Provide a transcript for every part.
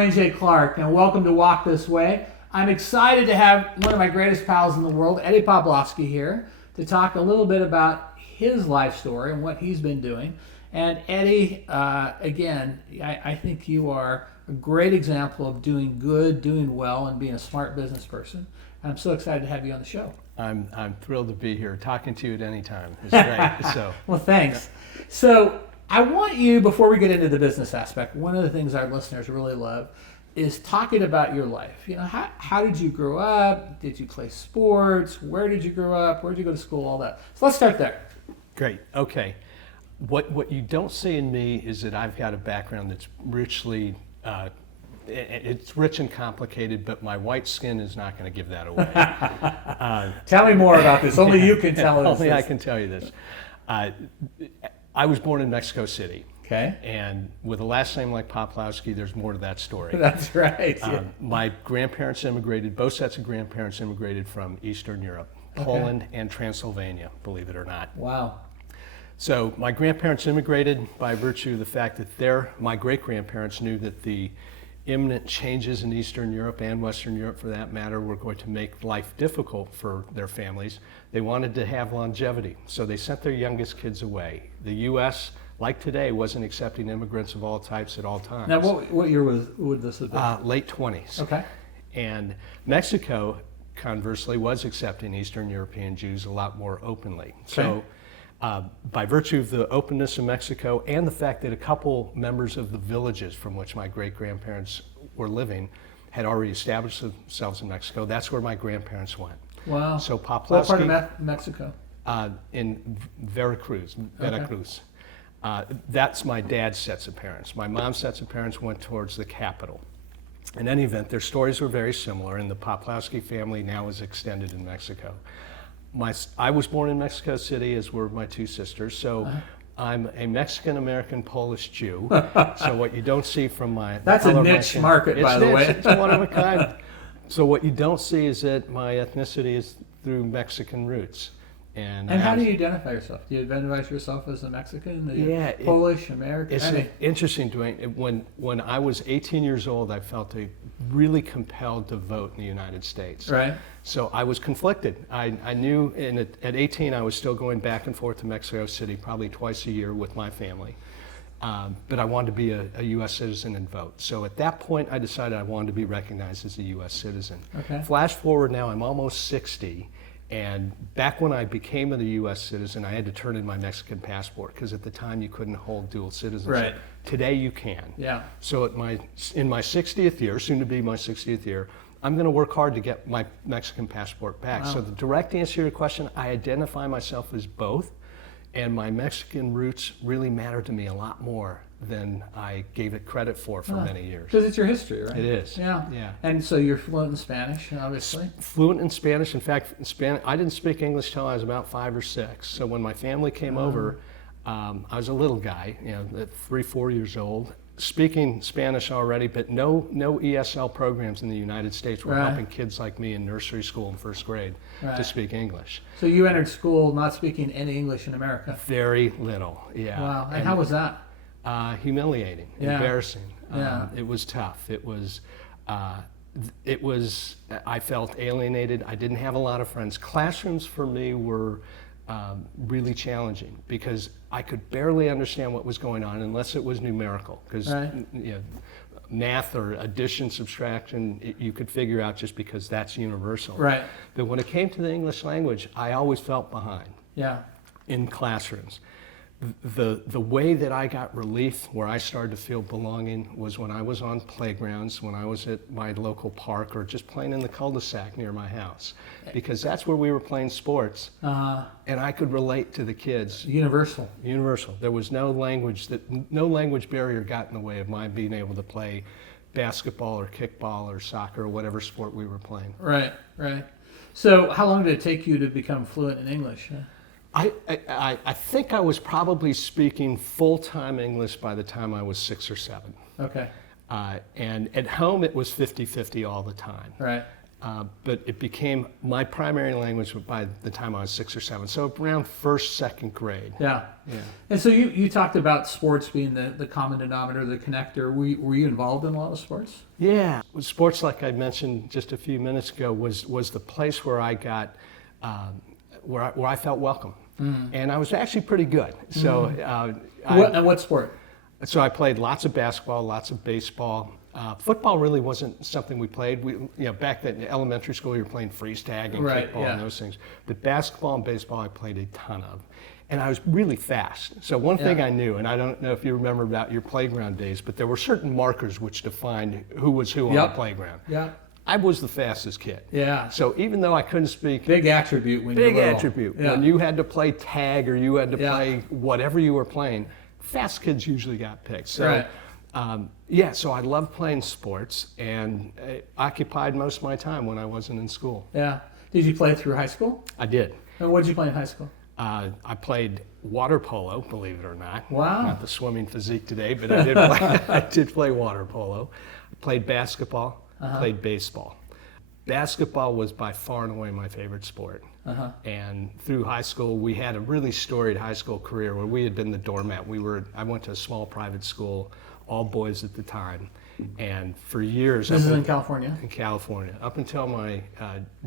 Dwayne J. Clark, and welcome to Walk This Way. I'm excited to have one of my greatest pals in the world, Eddie Poplawski, here to talk a little bit about his life story and what he's been doing. And Eddie, again, I think you are a great example of doing good, doing well, and being a smart business person. And I'm so excited to have you on the show. I'm thrilled to be here. Talking to you at any time is great. So, well, thanks. So I want you, before we get into the business aspect, one of the things our listeners really love is talking about your life. You know, how did you grow up? Did you play sports? Where did you grow up? Where did you go to school? All that. So let's start there. Great. Okay. What you don't see in me is that I've got a background that's richly, it's rich and complicated, but my white skin is not going to give that away. Tell me more about this. Only you can tell us. Only I can tell you this. I was born in Mexico City. Okay. And with a last name like Poplawski, there's more to that story. That's right. My grandparents immigrated, both sets of grandparents immigrated from Eastern Europe, Poland and Transylvania, believe it or not. Wow. So my grandparents immigrated by virtue of the fact that my great-grandparents knew that the imminent changes in Eastern Europe and Western Europe, for that matter, were going to make life difficult for their families. They wanted to have longevity, so they sent their youngest kids away. The U.S., like today, wasn't accepting immigrants of all types at all times. Now, what year would this have been? Late 20s. Okay. And Mexico, conversely, was accepting Eastern European Jews a lot more openly. Okay. So by virtue of the openness of Mexico and the fact that a couple members of the villages from which my great-grandparents were living had already established themselves in Mexico, that's where my grandparents went. Wow. So Poplawski, what part of Mexico? In Veracruz. That's my dad's sets of parents. My mom's sets of parents went towards the capital. In any event, their stories were very similar, and the Poplawski family now is extended in Mexico. I was born in Mexico City, as were my two sisters, so I'm a Mexican-American Polish Jew. So what you don't see from my... That's a niche market, by the way. It's one of a kind. So what you don't see is that my ethnicity is through Mexican roots. And how do you identify yourself? Do you identify yourself as a Mexican? Polish, American? It's interesting, Dwayne. When I was 18 years old, I felt really compelled to vote in the United States. Right. So I was conflicted. I knew at 18 I was still going back and forth to Mexico City probably twice a year with my family. But I wanted to be a U.S. citizen and vote. So at that point, I decided I wanted to be recognized as a U.S. citizen. Okay. Flash forward now, I'm almost 60. And back when I became a U.S. citizen, I had to turn in my Mexican passport because at the time you couldn't hold dual citizenship. Right. Today you can. Yeah. So in my 60th year, soon to be my 60th year, I'm going to work hard to get my Mexican passport back. Wow. So the direct answer to your question, I identify myself as both, and my Mexican roots really matter to me a lot more than I gave it credit for many years. Because it's your history, right? It is. Yeah. Yeah. And so you're fluent in Spanish, obviously? Fluent in Spanish. In fact, I didn't speak English till I was about 5 or 6. So when my family came over, I was a little guy, 3, 4 years old, speaking Spanish already, but no ESL programs in the United States were helping kids like me in nursery school and first grade to speak English. So you entered school not speaking any English in America? Very little, yeah. Wow. And how was that? Humiliating, embarrassing. It was tough. It was, I felt alienated. I didn't have a lot of friends. Classrooms for me were really challenging because I could barely understand what was going on unless it was numerical. Because math or addition, subtraction, you could figure out just because that's universal. Right. But when it came to the English language, I always felt behind. Yeah. In classrooms. The way that I got relief, where I started to feel belonging, was when I was on playgrounds, when I was at my local park, or just playing in the cul-de-sac near my house, because that's where we were playing sports, and I could relate to the kids. Universal. There was no language barrier got in the way of my being able to play basketball or kickball or soccer or whatever sport we were playing. Right. So how long did it take you to become fluent in English? I think I was probably speaking full-time English by the time I was 6 or 7. Okay. And at home it was 50-50 all the time. Right. but it became my primary language by the time I was 6 or 7. So around first, second grade. Yeah. And so you talked about sports being the common denominator, the connector. Were you involved in a lot of sports? Yeah. Sports, like I mentioned just a few minutes ago, was the place where I got, where I felt welcome. And I was actually pretty good. So And what sport? So I played lots of basketball, lots of baseball. Football really wasn't something we played. Back then in elementary school, you were playing freeze tag and kickball and those things. But basketball and baseball, I played a ton of. And I was really fast. So one thing I knew, and I don't know if you remember about your playground days, but there were certain markers which defined who was who on the playground. Yeah. I was the fastest kid. Yeah. So even though I couldn't speak, big attribute when you're little. Yeah. When you had to play tag or you had to play whatever you were playing, fast kids usually got picked. So so I loved playing sports, and it occupied most of my time when I wasn't in school. Yeah. Did you play through high school? I did. And what did you play in high school? I played water polo, believe it or not. Wow. Not the swimming physique today, but I did play, I did play water polo. I played basketball, played baseball. Basketball was by far and away my favorite sport. And through high school, we had a really storied high school career where we had been the doormat. I went to a small private school, all boys at the time. And for years... This is in California? In California. Up until my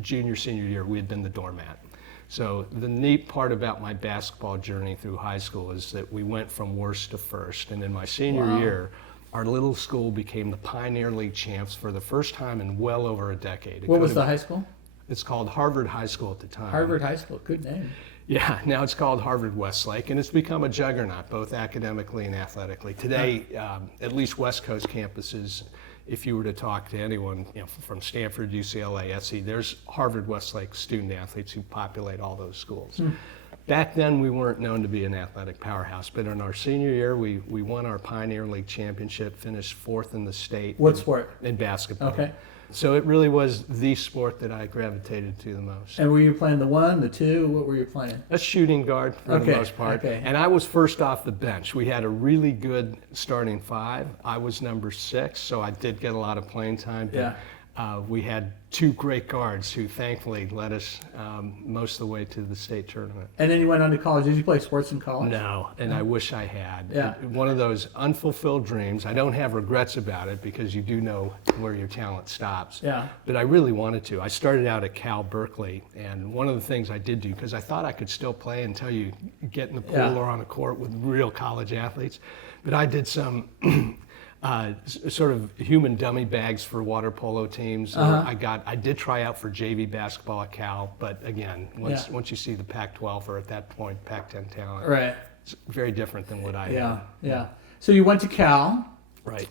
junior, senior year, we had been the doormat. So the neat part about my basketball journey through high school is that we went from worst to first. And in my senior year, our little school became the Pioneer League champs for the first time in well over a decade. What was the high school? It's called Harvard High School at the time. Harvard High School, good name. Yeah, now it's called Harvard Westlake, and it's become a juggernaut, both academically and athletically. Today, at least West Coast campuses, if you were to talk to anyone from Stanford, UCLA, SC, there's Harvard Westlake student athletes who populate all those schools. Back then, we weren't known to be an athletic powerhouse, but in our senior year, we won our Pioneer League championship, finished 4th in the state. What sport? In basketball. Okay. So it really was the sport that I gravitated to the most. And were you playing the 1, the 2? What were you playing? A shooting guard for the most part. Okay. And I was first off the bench. We had a really good starting 5. I was number 6, so I did get a lot of playing time. But, we had 2 great guards who thankfully led us most of the way to the state tournament. And then you went on to college. Did you play sports in college? No, and I wish I had. Yeah. One of those unfulfilled dreams. I don't have regrets about it because you do know where your talent stops. Yeah. But I really wanted to. I started out at Cal Berkeley, and one of the things I did do, because I thought I could still play until you get in the pool or on a court with real college athletes, but I did some sort of human dummy bags for water polo teams. I did try out for JV basketball at Cal, but again, once you see the Pac-12 or at that point Pac-10 talent, it's very different than what I had. Yeah. So you went to Cal. Right.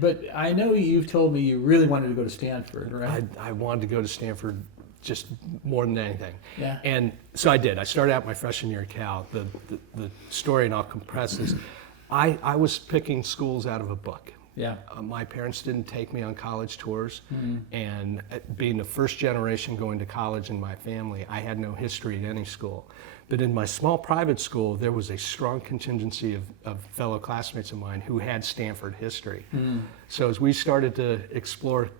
But I know you've told me you really wanted to go to Stanford, right? I wanted to go to Stanford just more than anything. Yeah. And so I did. I started out my freshman year at Cal. The story, and I'll compress this, I was picking schools out of a book. Yeah. My parents didn't take me on college tours, and being the first generation going to college in my family, I had no history at any school. But in my small private school, there was a strong contingency of fellow classmates of mine who had Stanford history. So as we started to explore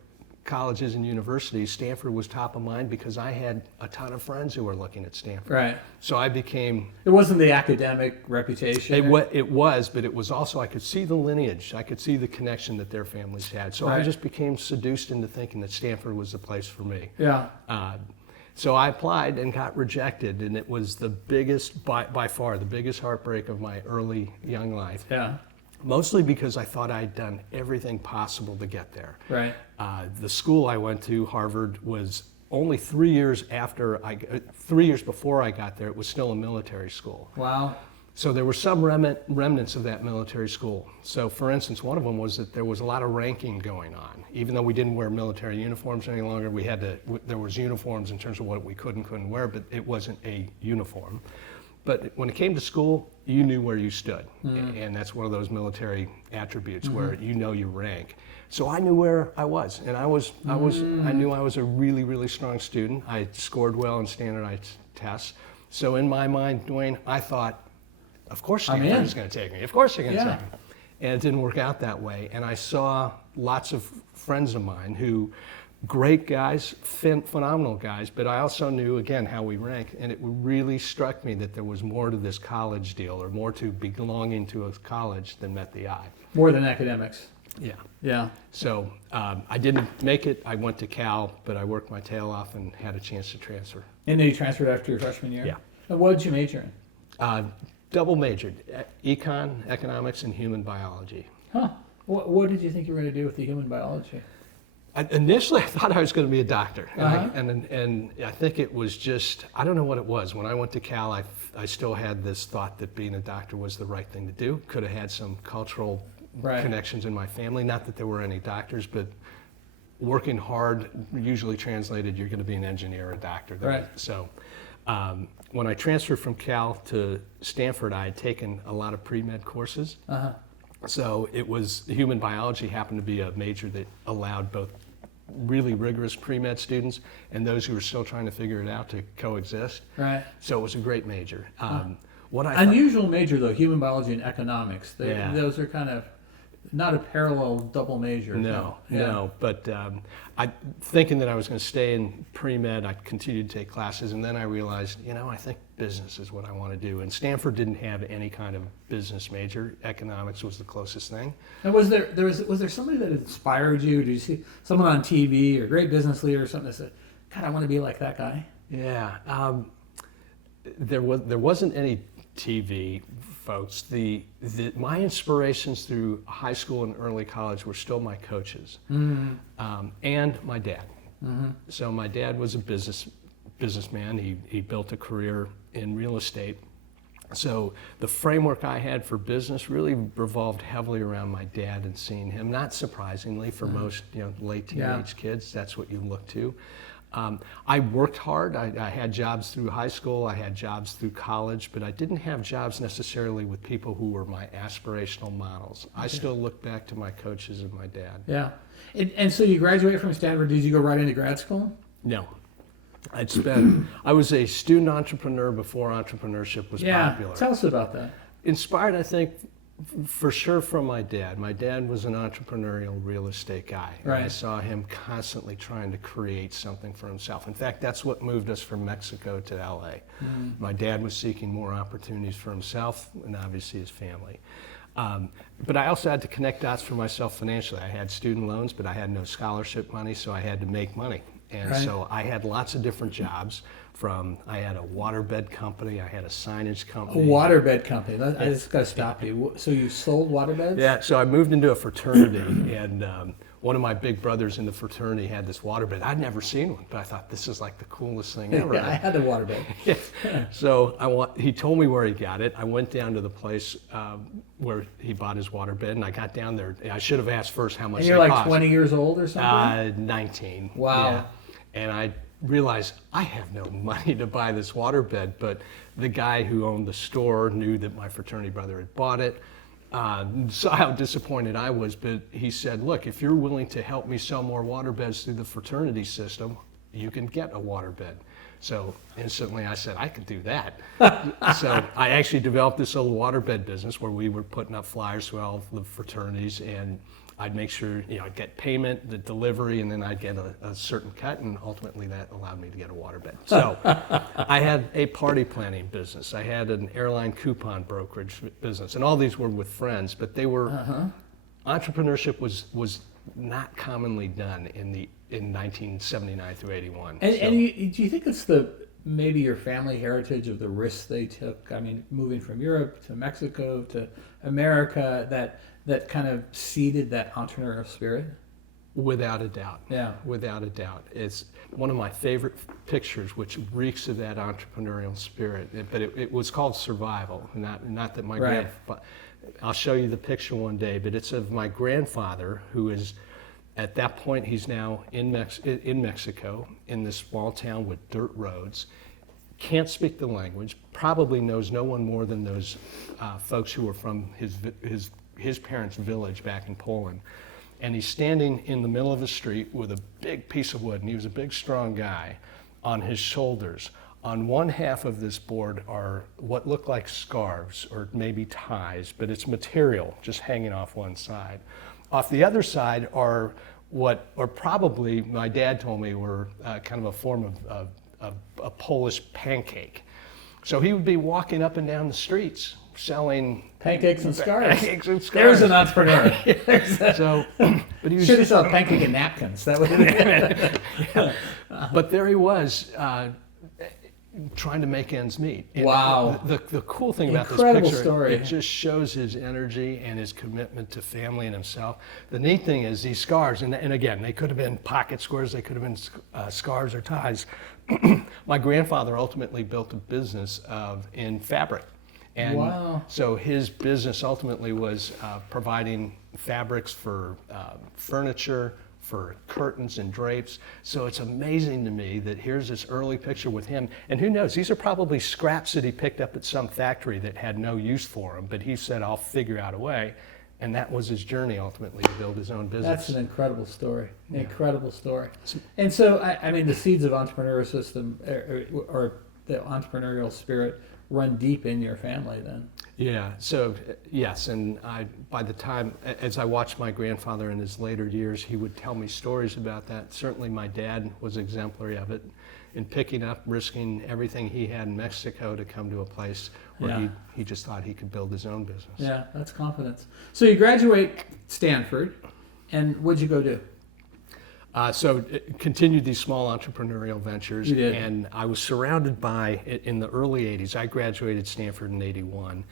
colleges and universities, Stanford was top of mind because I had a ton of friends who were looking at Stanford. Right. So I became... It wasn't the academic reputation. It was, but it was also, I could see the lineage. I could see the connection that their families had. So I just became seduced into thinking that Stanford was the place for me. Yeah. So I applied and got rejected, and it was the biggest, by far, the biggest heartbreak of my early young life. Yeah. Mostly because I thought I'd done everything possible to get there. Right. The school I went to, Harvard, was only 3 years before I got there. It was still a military school. Wow. So there were some remnants of that military school. So for instance, one of them was that there was a lot of ranking going on. Even though we didn't wear military uniforms any longer, there was uniforms in terms of what we could and couldn't wear, but it wasn't a uniform. But when it came to school, you knew where you stood. And that's one of those military attributes where you know your rank. So I knew where I was, and I knew I was a really, really strong student. I scored well in standardized tests. So in my mind, Dwayne, I thought, of course Stanford is going to take me. Of course they're going to take me. And it didn't work out that way. And I saw lots of friends of mine who great guys, phenomenal guys, but I also knew, again, how we rank, and it really struck me that there was more to this college deal, or more to belonging to a college than met the eye. More than academics. Yeah. Yeah. So I didn't make it. I went to Cal, but I worked my tail off and had a chance to transfer. And then you transferred after your freshman year? Yeah. And what did you major in? Double majored, econ, economics, and human biology. Huh. What did you think you were going to do with the human biology? Initially, I thought I was going to be a doctor, Uh-huh. and I think it was just, I don't know what it was. When I went to Cal, I still had this thought that being a doctor was the right thing to do. Could have had some cultural connections in my family. Not that there were any doctors, but working hard usually translated, you're going to be an engineer or a doctor. Right. So when I transferred from Cal to Stanford, I had taken a lot of pre-med courses. Uh-huh. So it was, human biology happened to be a major that allowed both really rigorous pre-med students and those who were still trying to figure it out to coexist. Right. So it was a great major. Unusual major, though, human biology and economics. Yeah. Those are kind of not a parallel double major. No, Yeah. no. But thinking that I was going to stay in pre-med, I continued to take classes, and then I realized, I think business is what I want to do. And Stanford didn't have any kind of business major. Economics was the closest thing. And was there somebody that inspired you? Did you see someone on TV or a great business leader or something that said, God, I want to be like that guy? Yeah. There wasn't any TV folks. My inspirations through high school and early college were still my coaches, and my dad. Mm-hmm. So my dad was a businessman. He built a career in real estate. So the framework I had for business really revolved heavily around my dad and seeing him. Not surprisingly, for most late teenage kids, that's what you look to. I worked hard. I had jobs through high school. I had jobs through college, but I didn't have jobs necessarily with people who were my aspirational models. I still look back to my coaches and my dad. Yeah. And so you graduated from Stanford. Did you go right into grad school? No. I was a student entrepreneur before entrepreneurship was popular. Tell us about that. Inspired, I think, for sure from my dad. My dad was an entrepreneurial real estate guy. Right. And I saw him constantly trying to create something for himself. In fact, that's what moved us from Mexico to LA. My dad was seeking more opportunities for himself and obviously his family. But I also had to connect dots for myself financially. I had student loans, but I had no scholarship money, so I had to make money. And so I had lots of different jobs. I had a waterbed company, I had a signage company. A waterbed company. I just got to stop you. So you sold waterbeds? Yeah, so I moved into a fraternity, and one of my big brothers in the fraternity had this waterbed. I'd never seen one, but I thought this is like the coolest thing ever. Yeah, I had a waterbed. So he told me where he got it. I went down to the place where he bought his waterbed, and I got down there. I should have asked first how much And you're they like cost. 20 years old or something? 19. Wow. Yeah. And I realized I have no money to buy this waterbed, but the guy who owned the store knew that my fraternity brother had bought it. Saw how disappointed I was, but he said, look, if you're willing to help me sell more waterbeds through the fraternity system, you can get a waterbed. So instantly I said, I could do that. So I actually developed this little waterbed business where we were putting up flyers through all the fraternities, and I'd make sure, I'd get payment, the delivery, and then I'd get a certain cut, and ultimately that allowed me to get a waterbed. So I had a party planning business. I had an airline coupon brokerage business, and all these were with friends, but they were, entrepreneurship was not commonly done in 1979 through 81. And do you think it's maybe your family heritage of the risks they took? I mean, moving from Europe to Mexico to America, that kind of seeded that entrepreneurial spirit? Without a doubt. Yeah. Without a doubt. It's one of my favorite pictures, which reeks of that entrepreneurial spirit. But it was called survival, not that my grandfather. I'll show you the picture one day, but it's of my grandfather, who is, at that point, he's now in Mexico, in this small town with dirt roads. Can't speak the language, probably knows no one more than those folks who were from his parents' village back in Poland. And he's standing in the middle of the street with a big piece of wood, and he was a big, strong guy. On his shoulders, on one half of this board are what look like scarves or maybe ties, but it's material just hanging off one side. Off the other side are or probably my dad told me were kind of a form of a Polish pancake. So he would be walking up and down the streets selling pancakes and scarves. Pancakes and There's scarves. an entrepreneur. So, but he was Should have sold pancake and napkins. That would have yeah. But there he was, trying to make ends meet. And wow. The cool thing about Incredible this picture, story. it just shows his energy and his commitment to family and himself. The neat thing is these scarves, and again, they could have been pocket squares, they could have been scarves or ties. My grandfather ultimately built a business in fabric. And wow. so his business ultimately was providing fabrics for furniture, for curtains and drapes. So it's amazing to me that here's this early picture with him. And who knows, these are probably scraps that he picked up at some factory that had no use for him, but he said, I'll figure out a way. And that was his journey ultimately to build his own business. That's an incredible story. Yeah. Incredible story. And so, I mean, the seeds of entrepreneurial system or the entrepreneurial spirit run deep in your family then. Yeah, so yes, and by the time, as I watched my grandfather in his later years, he would tell me stories about that. Certainly my dad was exemplary of it in picking up, risking everything he had in Mexico to come to a place where he just thought he could build his own business. Yeah, that's confidence. So you graduate Stanford, and what'd you go do? So continued these small entrepreneurial ventures. You did. And I was surrounded by, in the early 80s, I graduated Stanford in 81.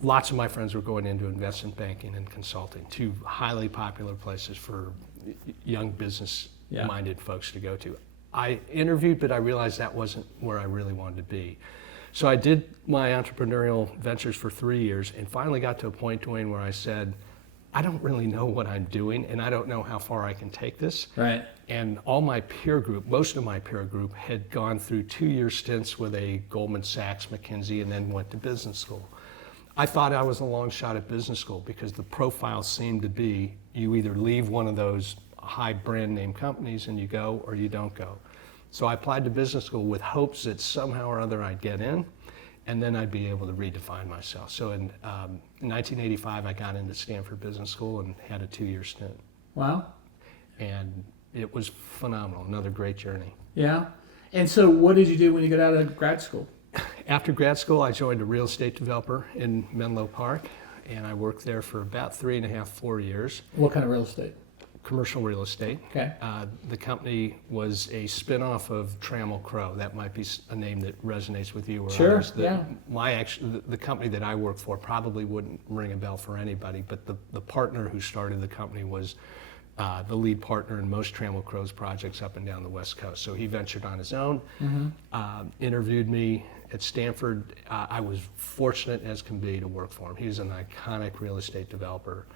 Lots of my friends were going into investment banking and consulting, two highly popular places for young business-minded folks to go to. I interviewed, but I realized that wasn't where I really wanted to be. So I did my entrepreneurial ventures for 3 years and finally got to a point, Dwayne, where I said, I don't really know what I'm doing and I don't know how far I can take this. Right. And all my peer group, most of my peer group had gone through 2-year stints with a Goldman Sachs, McKinsey, and then went to business school. I thought I was a long shot at business school because the profile seemed to be you either leave one of those high brand name companies and you go or you don't go. So I applied to business school with hopes that somehow or other I'd get in and then I'd be able to redefine myself. So in 1985, I got into Stanford Business School and had a 2-year stint. Wow. And it was phenomenal, another great journey. Yeah. And so what did you do when you got out of grad school? After grad school, I joined a real estate developer in Menlo Park, and I worked there for about 3.5, 4 years. What kind of real estate? Commercial real estate. Okay. The company was a spin-off of Trammell Crow. That might be a name that resonates with you or sure, others. Yeah. The company that I work for probably wouldn't ring a bell for anybody, but the partner who started the company was the lead partner in most Trammell Crow's projects up and down the West Coast. So he ventured on his own, interviewed me at Stanford. I was fortunate as can be to work for him. He was an iconic real estate developer.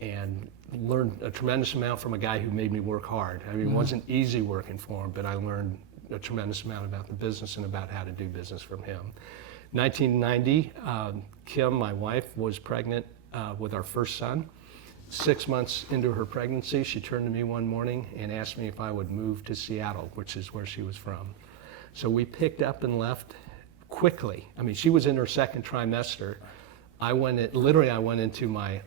And learned a tremendous amount from a guy who made me work hard. I mean, it wasn't easy working for him, but I learned a tremendous amount about the business and about how to do business from him. 1990, Kim, my wife, was pregnant with our first son. 6 months into her pregnancy, she turned to me one morning and asked me if I would move to Seattle, which is where she was from. So we picked up and left quickly. I mean, she was in her second trimester. I went into my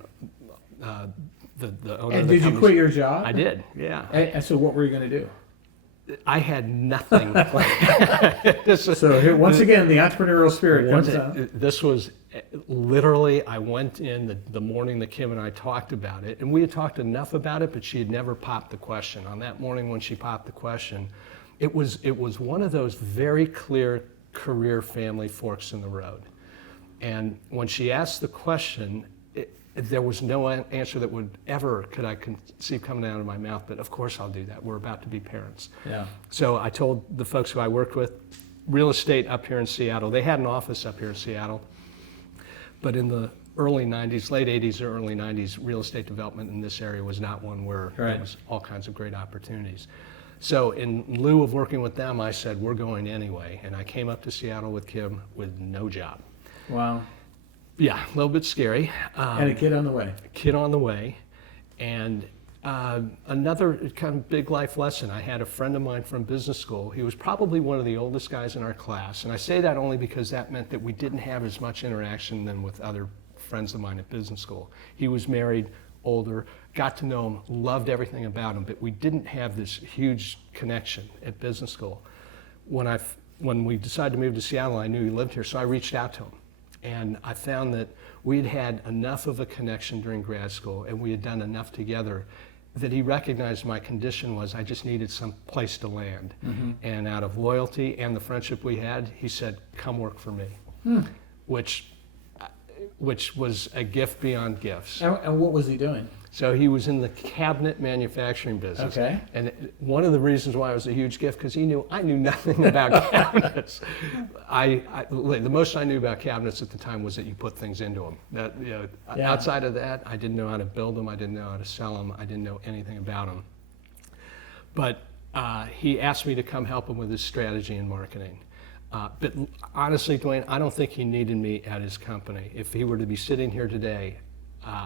the owner And of the did you company's- quit your job? I did, yeah. And so what were you going to do? I had nothing. So here, once again, the entrepreneurial spirit comes out. This was literally, I went in the morning that Kim and I talked about it, and we had talked enough about it, but she had never popped the question. On that morning when she popped the question, it was one of those very clear career family forks in the road. And when she asked the question, there was no answer that could I conceive coming out of my mouth, but of course I'll do that. We're about to be parents. Yeah. So I told the folks who I worked with, real estate up here in Seattle, they had an office up here in Seattle, but in the early 90s, late 80s or early 90s, real estate development in this area was not one where there was all kinds of great opportunities. So in lieu of working with them, I said, we're going anyway. And I came up to Seattle with Kim with no job. Wow. Yeah, a little bit scary. And a kid on the way. Kid on the way. And another kind of big life lesson. I had a friend of mine from business school. He was probably one of the oldest guys in our class. And I say that only because that meant that we didn't have as much interaction than with other friends of mine at business school. He was married older, got to know him, loved everything about him, but we didn't have this huge connection at business school. When we decided to move to Seattle, I knew he lived here, so I reached out to him. And I found that we'd had enough of a connection during grad school, and we had done enough together that he recognized my condition was I just needed some place to land. Mm-hmm. And out of loyalty and the friendship we had, he said, come work for me, which was a gift beyond gifts. And what was he doing? So he was in the cabinet manufacturing business. Okay. And one of the reasons why it was a huge gift, because I knew nothing about cabinets. The most I knew about cabinets at the time was that you put things into them. Outside of that, I didn't know how to build them. I didn't know how to sell them. I didn't know anything about them. But he asked me to come help him with his strategy and marketing. But honestly, Dwayne, I don't think he needed me at his company. If he were to be sitting here today,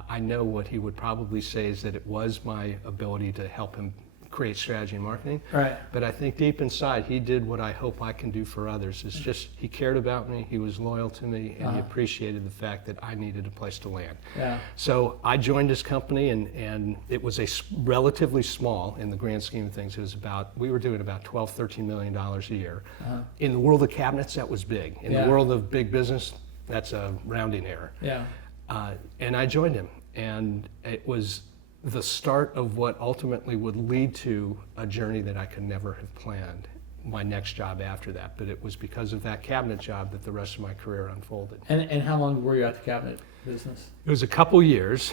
I know what he would probably say is that it was my ability to help him create strategy and marketing. Right. But I think deep inside, he did what I hope I can do for others. It's just, he cared about me, he was loyal to me, and he appreciated the fact that I needed a place to land. Yeah. So I joined his company, and it was relatively small in the grand scheme of things. It was we were doing about $12, $13 million a year. In the world of cabinets, that was big. In the world of big business, that's a rounding error. Yeah. And I joined him, and it was the start of what ultimately would lead to a journey that I could never have planned, my next job after that. But it was because of that cabinet job that the rest of my career unfolded. And how long were you at the cabinet business? It was a couple years,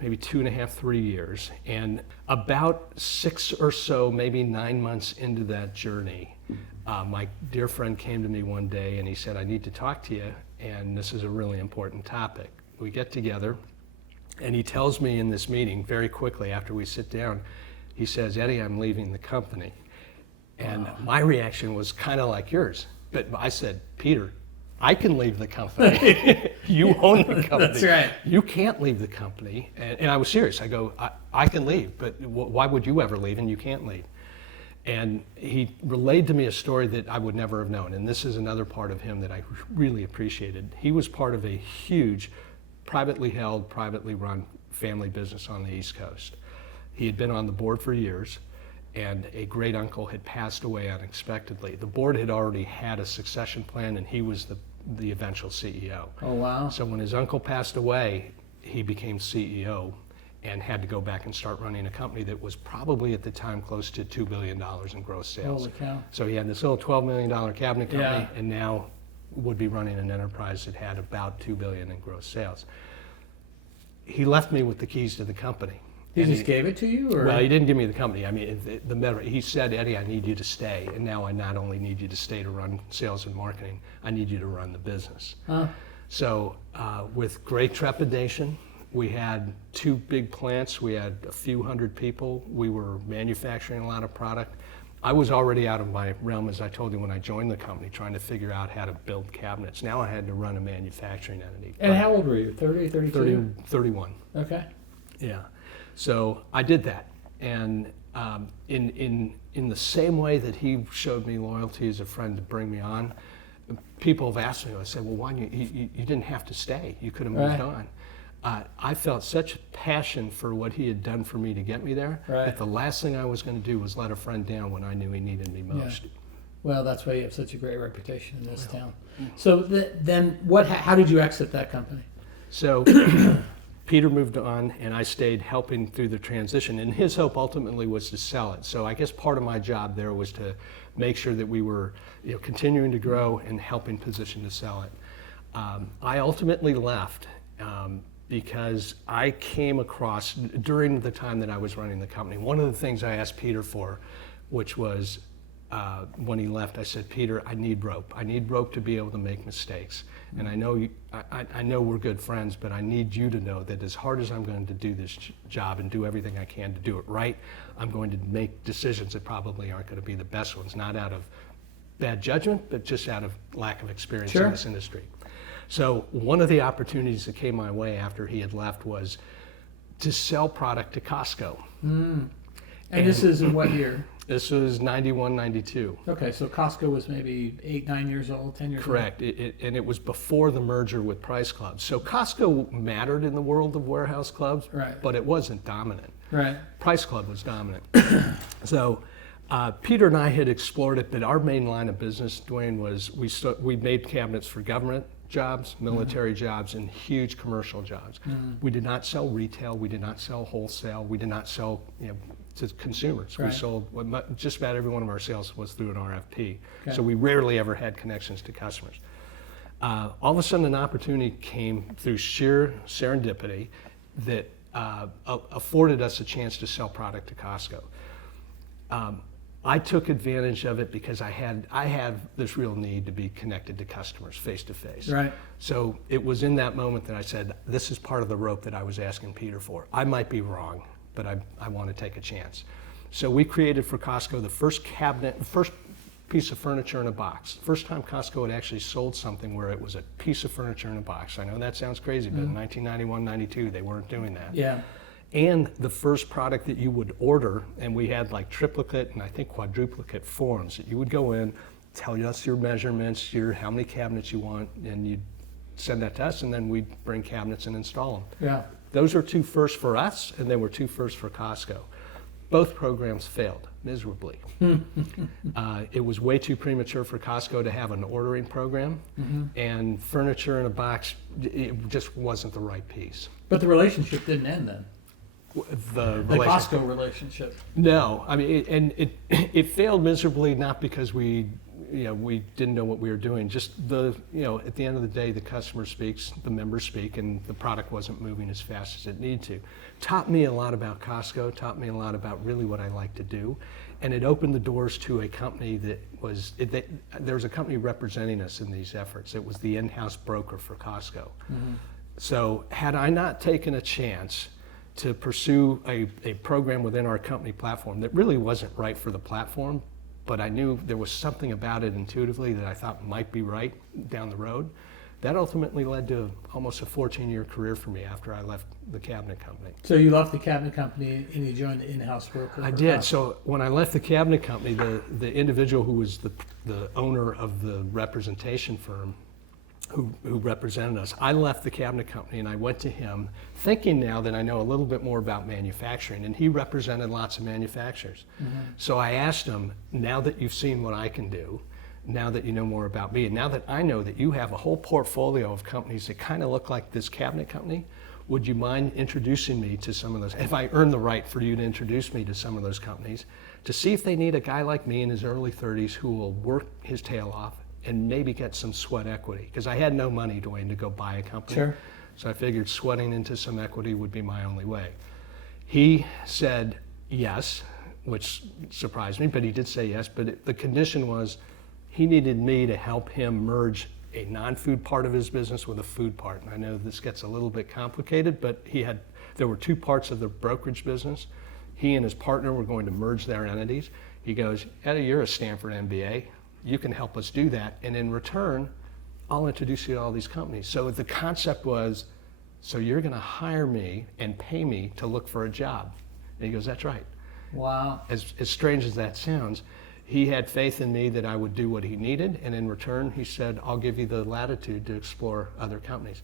maybe 2.5, 3 years. And about 6 or so, maybe 9 months into that journey, my dear friend came to me one day and he said, I need to talk to you, and this is a really important topic. We get together, and he tells me in this meeting very quickly after we sit down, he says, Eddie, I'm leaving the company. And my reaction was kind of like yours. But I said, Peter, I can leave the company. You own the company. That's right. You can't leave the company. And I was serious. I go, I can leave, but why would you ever leave and you can't leave? And he relayed to me a story that I would never have known. And this is another part of him that I really appreciated. He was part of a huge privately held, privately run family business on the East Coast. He had been on the board for years, and a great uncle had passed away unexpectedly. The board had already had a succession plan, and he was the eventual CEO. Oh, wow. So when his uncle passed away, he became CEO and had to go back and start running a company that was probably at the time close to $2 billion in gross sales. Holy cow. So he had this little $12 million cabinet company, and now would be running an enterprise that had about $2 billion in gross sales. He left me with the keys to the company. He just gave it to you? Or? Well, he didn't give me the company. I mean, he said, Eddie, I need you to stay. And now I not only need you to stay to run sales and marketing, I need you to run the business. So with great trepidation, we had 2 big plants. We had a few hundred people. We were manufacturing a lot of product. I was already out of my realm, as I told you when I joined the company, trying to figure out how to build cabinets. Now I had to run a manufacturing entity. And how old were you? 30, 32? 31. Okay. Yeah. So I did that. And in the same way that he showed me loyalty as a friend to bring me on, people have asked me, I said, well, why you didn't have to stay. You could have moved on. I felt such passion for what he had done for me to get me there that the last thing I was going to do was let a friend down when I knew he needed me most. Yeah. Well, that's why you have such a great reputation in this town. So then how did you exit that company? So Peter moved on, and I stayed helping through the transition. And his hope ultimately was to sell it. So I guess part of my job there was to make sure that we were continuing to grow and helping position to sell it. I ultimately left because I came across, during the time that I was running the company, one of the things I asked Peter for, which was when he left, I said, Peter, I need rope. I need rope to be able to make mistakes. And I know we're good friends, but I need you to know that as hard as I'm going to do this job and do everything I can to do it right, I'm going to make decisions that probably aren't going to be the best ones, not out of bad judgment, but just out of lack of experience in this industry. So one of the opportunities that came my way after he had left was to sell product to Costco. And this is in what year? This was 91, 92. Okay, so Costco was maybe 8, 9 years old, 10 years Correct. And it was before the merger with Price Club. So Costco mattered in the world of warehouse clubs, Right. but it wasn't dominant. old. Right. Price Club was dominant. So Peter and I had explored it, but our main line of business, Dwayne, was we made cabinets for government jobs, military jobs, and huge commercial jobs. We did not sell retail. We did not sell wholesale. We did not sell to consumers. Right. We sold, just about every one of our sales was through an RFP. Okay. So we rarely ever had connections to customers. All of a sudden, an opportunity came through sheer serendipity that afforded us a chance to sell product to Costco. I took advantage of it because I have this real need to be connected to customers face to face. Right. So it was in that moment that I said, this is part of the rope that I was asking Peter for. I might be wrong, but I want to take a chance. So we created for Costco the first piece of furniture in a box. First time Costco had actually sold something where it was a piece of furniture in a box. I know that sounds crazy, but in 1991, 92, they weren't doing that. Yeah. And the first product that you would order, and we had like triplicate and I think quadruplicate forms that you would go in, tell us your measurements, how many cabinets you want, and you'd send that to us, and then we'd bring cabinets and install them. Yeah. Those were 2 firsts for us, and they were 2 firsts for Costco. Both programs failed miserably. It was way too premature for Costco to have an ordering program, and furniture in a box, it just wasn't the right piece. But the relationship didn't end then. The Costco relationship. No, I mean, it failed miserably, not because we didn't know what we were doing. Just at the end of the day, the customer speaks, the members speak, and the product wasn't moving as fast as it needed to. Taught me a lot about Costco, taught me a lot about really what I like to do, and it opened the doors to a company there was a company representing us in these efforts. It was the in-house broker for Costco. So had I not taken a chance to pursue a program within our company platform that really wasn't right for the platform, but I knew there was something about it intuitively that I thought might be right down the road, that ultimately led to almost a 14-year career for me after I left the cabinet company. So you left the cabinet company and you joined the in-house broker? I did. So when I left the cabinet company, the individual who was the owner of the representation firm who represented us, I left the cabinet company and I went to him thinking now that I know a little bit more about manufacturing, and he represented lots of manufacturers. So I asked him, now that you've seen what I can do, now that you know more about me, and now that I know that you have a whole portfolio of companies that kind of look like this cabinet company, would you mind introducing me to some of those? If I earn the right for you to introduce me to some of those companies, to see if they need a guy like me in his early 30s who will work his tail off and maybe get some sweat equity, because I had no money, Dwayne, to go buy a company. Sure. So I figured sweating into some equity would be my only way. He said yes, which surprised me, but he did say yes. But the condition was he needed me to help him merge a non-food part of his business with a food part. And I know this gets a little bit complicated, but there were 2 parts of the brokerage business. He and his partner were going to merge their entities. He goes, Eddie, you're a Stanford MBA. You can help us do that. And in return, I'll introduce you to all these companies. So the concept was, so you're going to hire me and pay me to look for a job. And he goes, that's right. Wow. As strange as that sounds, he had faith in me that I would do what he needed. And in return, he said, I'll give you the latitude to explore other companies.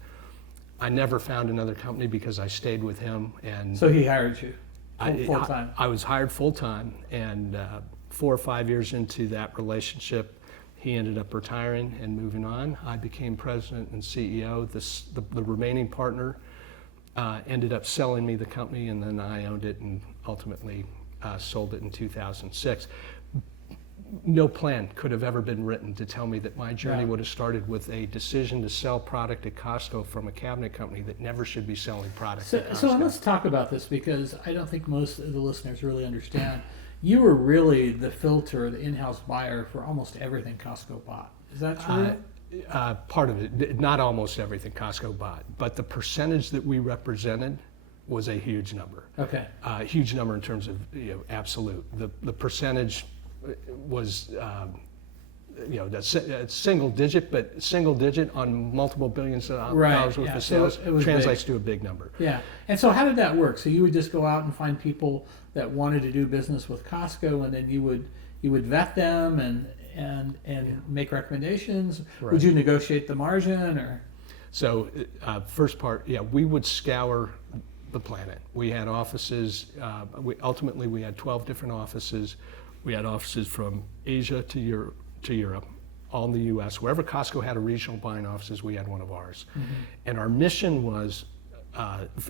I never found another company because I stayed with him. And so he hired you full time? I was hired full time, and 4 or 5 years into that relationship, he ended up retiring and moving on. I became president and CEO. The remaining partner ended up selling me the company, and then I owned it and ultimately sold it in 2006. No plan could have ever been written to tell me that my journey would have started with a decision to sell product at Costco from a cabinet company that never should be selling product at Costco. So let's talk about this, because I don't think most of the listeners really understand. You were really the filter, the in-house buyer for almost everything Costco bought. Is that true? Part of it, not almost everything Costco bought, but the percentage that we represented was a huge number. Okay. Huge number in terms of absolute. The percentage was that's single digit, but single digit on multiple billions of dollars worth of sales translates to a big number. Yeah. And so how did that work? So you would just go out and find people that wanted to do business with Costco, and then you would vet them and make recommendations. Right. Would you negotiate the margin or? So first part, we would scour the planet. We had offices, ultimately we had 12 different offices. We had offices from Asia to Europe, all in the US. Wherever Costco had a regional buying offices, we had one of ours. Mm-hmm. And our mission was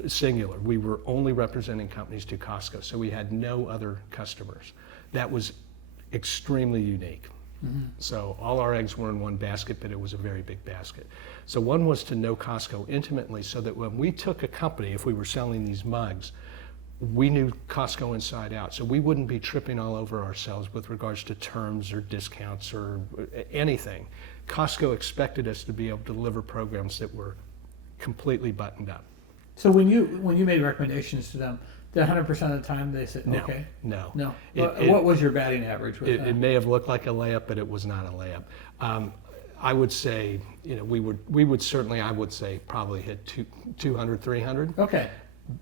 singular. We were only representing companies to Costco, so we had no other customers. That was extremely unique. Mm-hmm. So all our eggs were in one basket, but it was a very big basket. So one was to know Costco intimately, so that when we took a company, if we were selling these mugs, we knew Costco inside out. So we wouldn't be tripping all over ourselves with regards to terms or discounts or anything. Costco expected us to be able to deliver programs that were completely buttoned up. So when you made recommendations to them, the 100% of the time they said, okay? No. What was your batting average with that? It may have looked like a layup, but it was not a layup. I would say, we would certainly, I would say, probably hit 200, 300. Okay.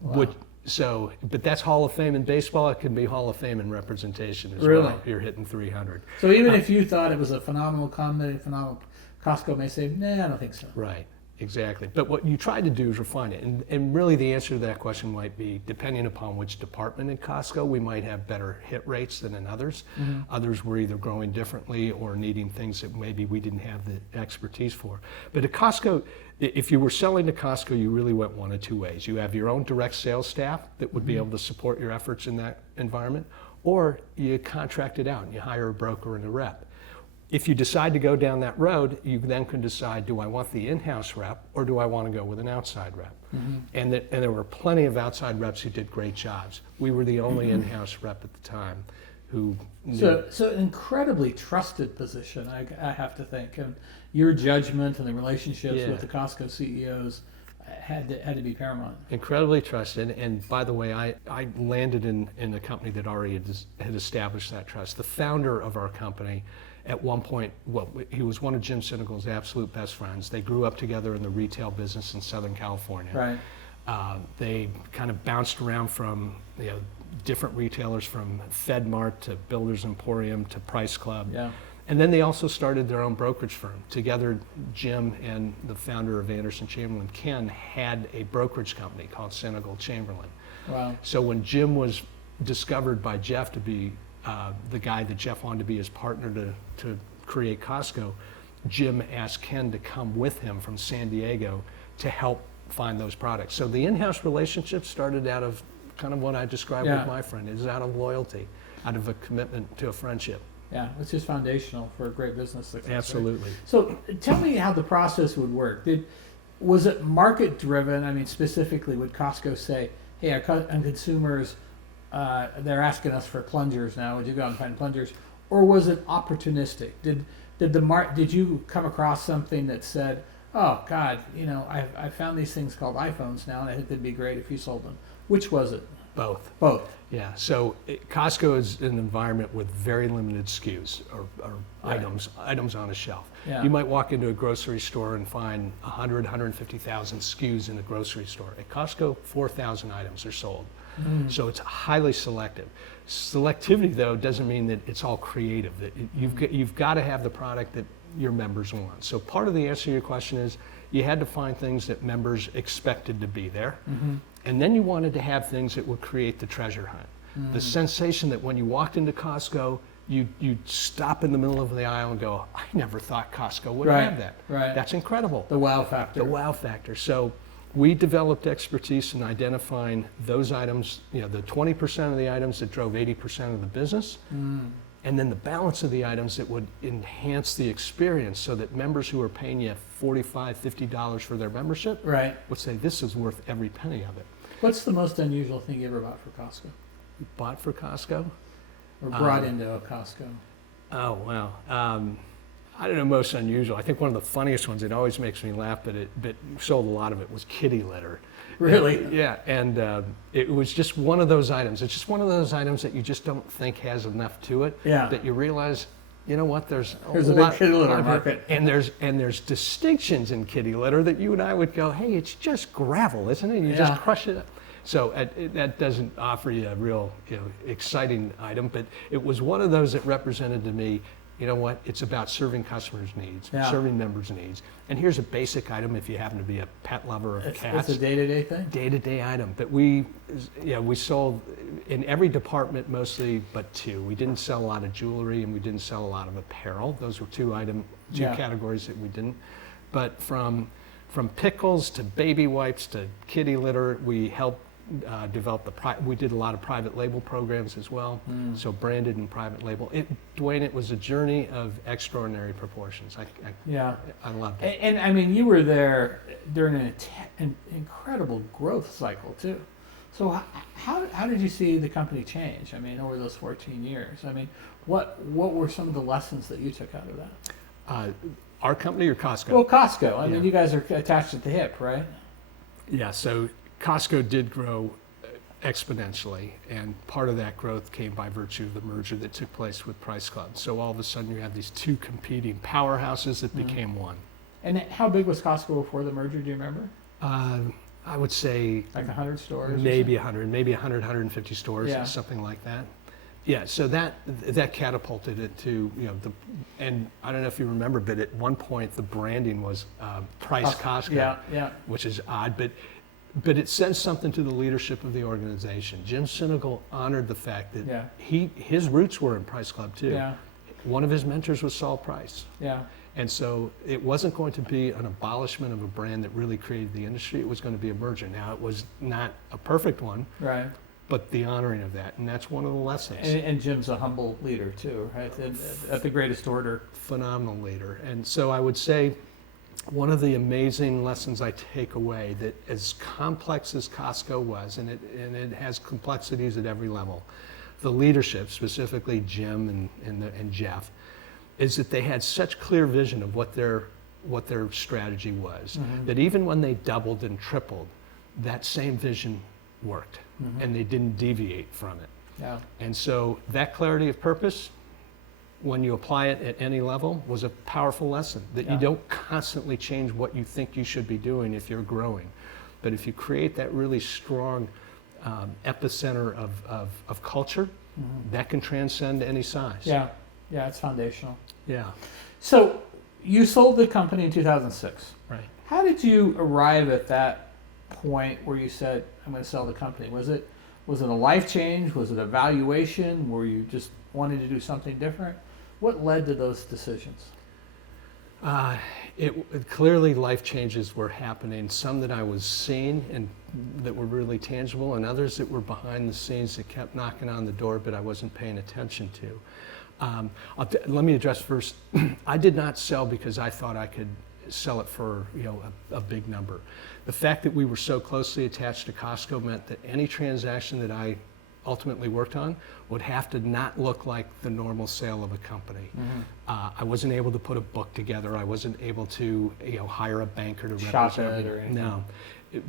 Wow. But that's Hall of Fame in baseball. It can be Hall of Fame in representation as really? well. You're hitting 300. So even if you thought it was a phenomenal combination, Costco may say, nah, I don't think so. Right. Exactly. But what you try to do is refine it. And really the answer to that question might be, depending upon which department in Costco, we might have better hit rates than in others. Mm-hmm. Others were either growing differently or needing things that maybe we didn't have the expertise for. But at Costco, if you were selling to Costco, you really went one of two ways. You have your own direct sales staff that would be able to support your efforts in that environment, or you contract it out and you hire a broker and a rep. If you decide to go down that road, you then can decide, do I want the in-house rep or do I want to go with an outside rep? Mm-hmm. And there were plenty of outside reps who did great jobs. We were the only in-house rep at the time who knew. So incredibly trusted position, I have to think. And your judgment and the relationships with the Costco CEOs had to be paramount. Incredibly trusted. And by the way, I landed in a company that already had established that trust. The founder of our company, at one point, he was one of Jim Sinegal's absolute best friends. They grew up together in the retail business in Southern California. Right. They kind of bounced around from different retailers, from FedMart to Builders Emporium to Price Club. Yeah. And then they also started their own brokerage firm. Together, Jim and the founder of Anderson Chamberlain, Ken, had a brokerage company called Sinegal Chamberlain. Wow. So when Jim was discovered by Jeff to be the guy that Jeff wanted to be his partner to create Costco, Jim asked Ken to come with him from San Diego to help find those products. So the in-house relationship started out of kind of what I described with my friend. It is out of loyalty, out of a commitment to a friendship. Yeah, it's just foundational for a great business success. Absolutely. Right? So tell me how the process would work. Was it market driven? I mean, specifically, would Costco say, hey, our consumers, they're asking us for plungers now, would you go out and find plungers? Or was it opportunistic? Did you come across something that said, oh God, I found these things called iPhones now, and I think it'd be great if you sold them? Which was it? Both. Yeah. So Costco is an environment with very limited SKUs or right. items on a shelf. Yeah. You might walk into a grocery store and find 150,000 SKUs in a grocery store. At Costco, 4,000 items are sold. Mm. So it's highly selective. Selectivity, though, doesn't mean that it's all creative. That you've got to have the product that your members want. So part of the answer to your question is you had to find things that members expected to be there. Mm-hmm. And then you wanted to have things that would create the treasure hunt. Mm. The sensation that when you walked into Costco, you'd stop in the middle of the aisle and go, I never thought Costco would have that. Right. That's incredible. The wow factor. The wow factor. So we developed expertise in identifying those items, the 20% of the items that drove 80% of the business, and then the balance of the items that would enhance the experience so that members who are paying you $45, $50 for their membership would say, this is worth every penny of it. What's the most unusual thing you ever bought for Costco? Bought for Costco? Or brought into a Costco? Oh, wow. I don't know, most unusual. I think one of the funniest ones, it always makes me laugh, but sold a lot of it, was kitty litter. Really? Yeah, and it was just one of those items. It's just one of those items that you just don't think has enough to it. Yeah. That you realize, you know what? There's a There's a lot, big kitty litter lot of it. market. And there's distinctions in kitty litter that you and I would go, hey, it's just gravel, isn't it? You Yeah. just crush it up. So that doesn't offer you a real, exciting item, but it was one of those that represented to me, you know what? It's about serving customers' needs, Yeah. serving members' needs. And here's a basic item if you happen to be a pet lover of cats. It's a day-to-day thing. Day-to-day item. But we sold in every department mostly but two. We didn't sell a lot of jewelry and we didn't sell a lot of apparel. Those were two Yeah. categories that we didn't. But from pickles to baby wipes to kitty litter, we helped develop we did a lot of private label programs as well. So branded and private label. Dwayne, it was a journey of extraordinary proportions. I loved it. And I mean, you were there during an incredible growth cycle too. So how did you see the company change? I mean, over those 14 years. I mean, what were some of the lessons that you took out of that? Our company or Costco? Well, Costco. I mean, Yeah. you guys are attached at the hip, right? Yeah, so Costco did grow exponentially, and part of that growth came by virtue of the merger that took place with Price Club. So all of a sudden you have these two competing powerhouses that became one. And how big was Costco before the merger? Do you remember? I would say Like 100 stores? or maybe 100, maybe 100, 150 stores, Yeah. something like that. Yeah, so that catapulted it to, and I don't know if you remember, but at one point the branding was Price Costco, Yeah. which is odd, but it says something to the leadership of the organization. Jim Sinegal honored the fact that Yeah. his roots were in Price Club too. Yeah. One of his mentors was Saul Price. Yeah. And so it wasn't going to be an abolishment of a brand that really created the industry. It was going to be a merger. Now, it was not a perfect one, Right. but the honoring of that. And that's one of the lessons. And Jim's a humble leader too, right? At the greatest order. Phenomenal leader. And so I would say one of the amazing lessons I take away, that as complex as Costco was, and it has complexities at every level, the leadership, specifically Jim and Jeff, is that they had such clear vision of what their strategy was, that even when they doubled and tripled, that same vision worked, and they didn't deviate from it. Yeah. And so that clarity of purpose, when you apply it at any level, was a powerful lesson, that Yeah. you don't constantly change what you think you should be doing if you're growing. But if you create that really strong epicenter of culture, that can transcend any size. Yeah. Yeah, it's foundational. Yeah. So you sold the company in 2006. Right. How did you arrive at that point where you said, I'm going to sell the company? Was it a life change? Was it a valuation? Were you just wanting to do something different? What led to those decisions? Clearly life changes were happening, some that I was seeing and that were really tangible, and others that were behind the scenes that kept knocking on the door but I wasn't paying attention to. Let me address first, I did not sell because I thought I could sell it for a big number. The fact that we were so closely attached to Costco meant that any transaction that I ultimately worked on would have to not look like the normal sale of a company. I wasn't able to put a book together. I wasn't able to hire a banker to Shop represent it or anything. No,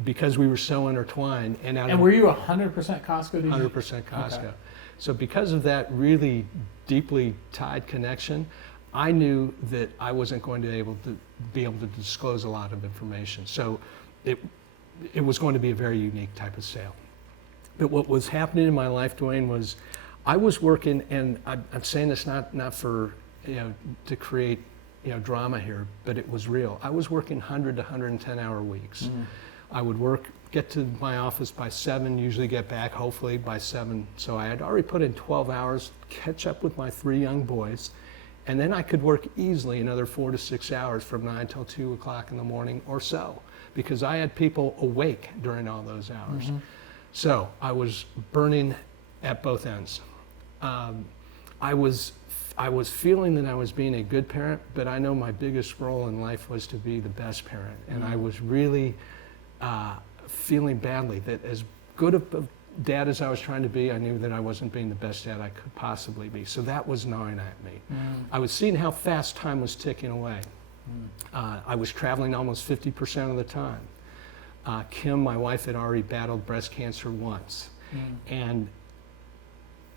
because we were so intertwined. And were you 100% Costco? 100% Costco. Okay. So because of that really deeply tied connection, I knew that I wasn't going to be able to disclose a lot of information. So it was going to be a very unique type of sale. But what was happening in my life, Dwayne, was I was working, and I'm saying this not for to create drama here, but it was real. I was working 100 to 110 hour weeks. I would get to my office by 7, usually get back hopefully by 7. So I had already put in 12 hours, catch up with my 3 young boys, and then I could work easily another 4 to 6 hours from 9 till 2 o'clock in the morning or so, because I had people awake during all those hours. So I was burning at both ends. I was feeling that I was being a good parent, but I know my biggest role in life was to be the best parent. And I was really feeling badly that as good a dad as I was trying to be, I knew that I wasn't being the best dad I could possibly be. So that was gnawing at me. I was seeing how fast time was ticking away. I was traveling almost 50% of the time. Kim, my wife, had already battled breast cancer once. And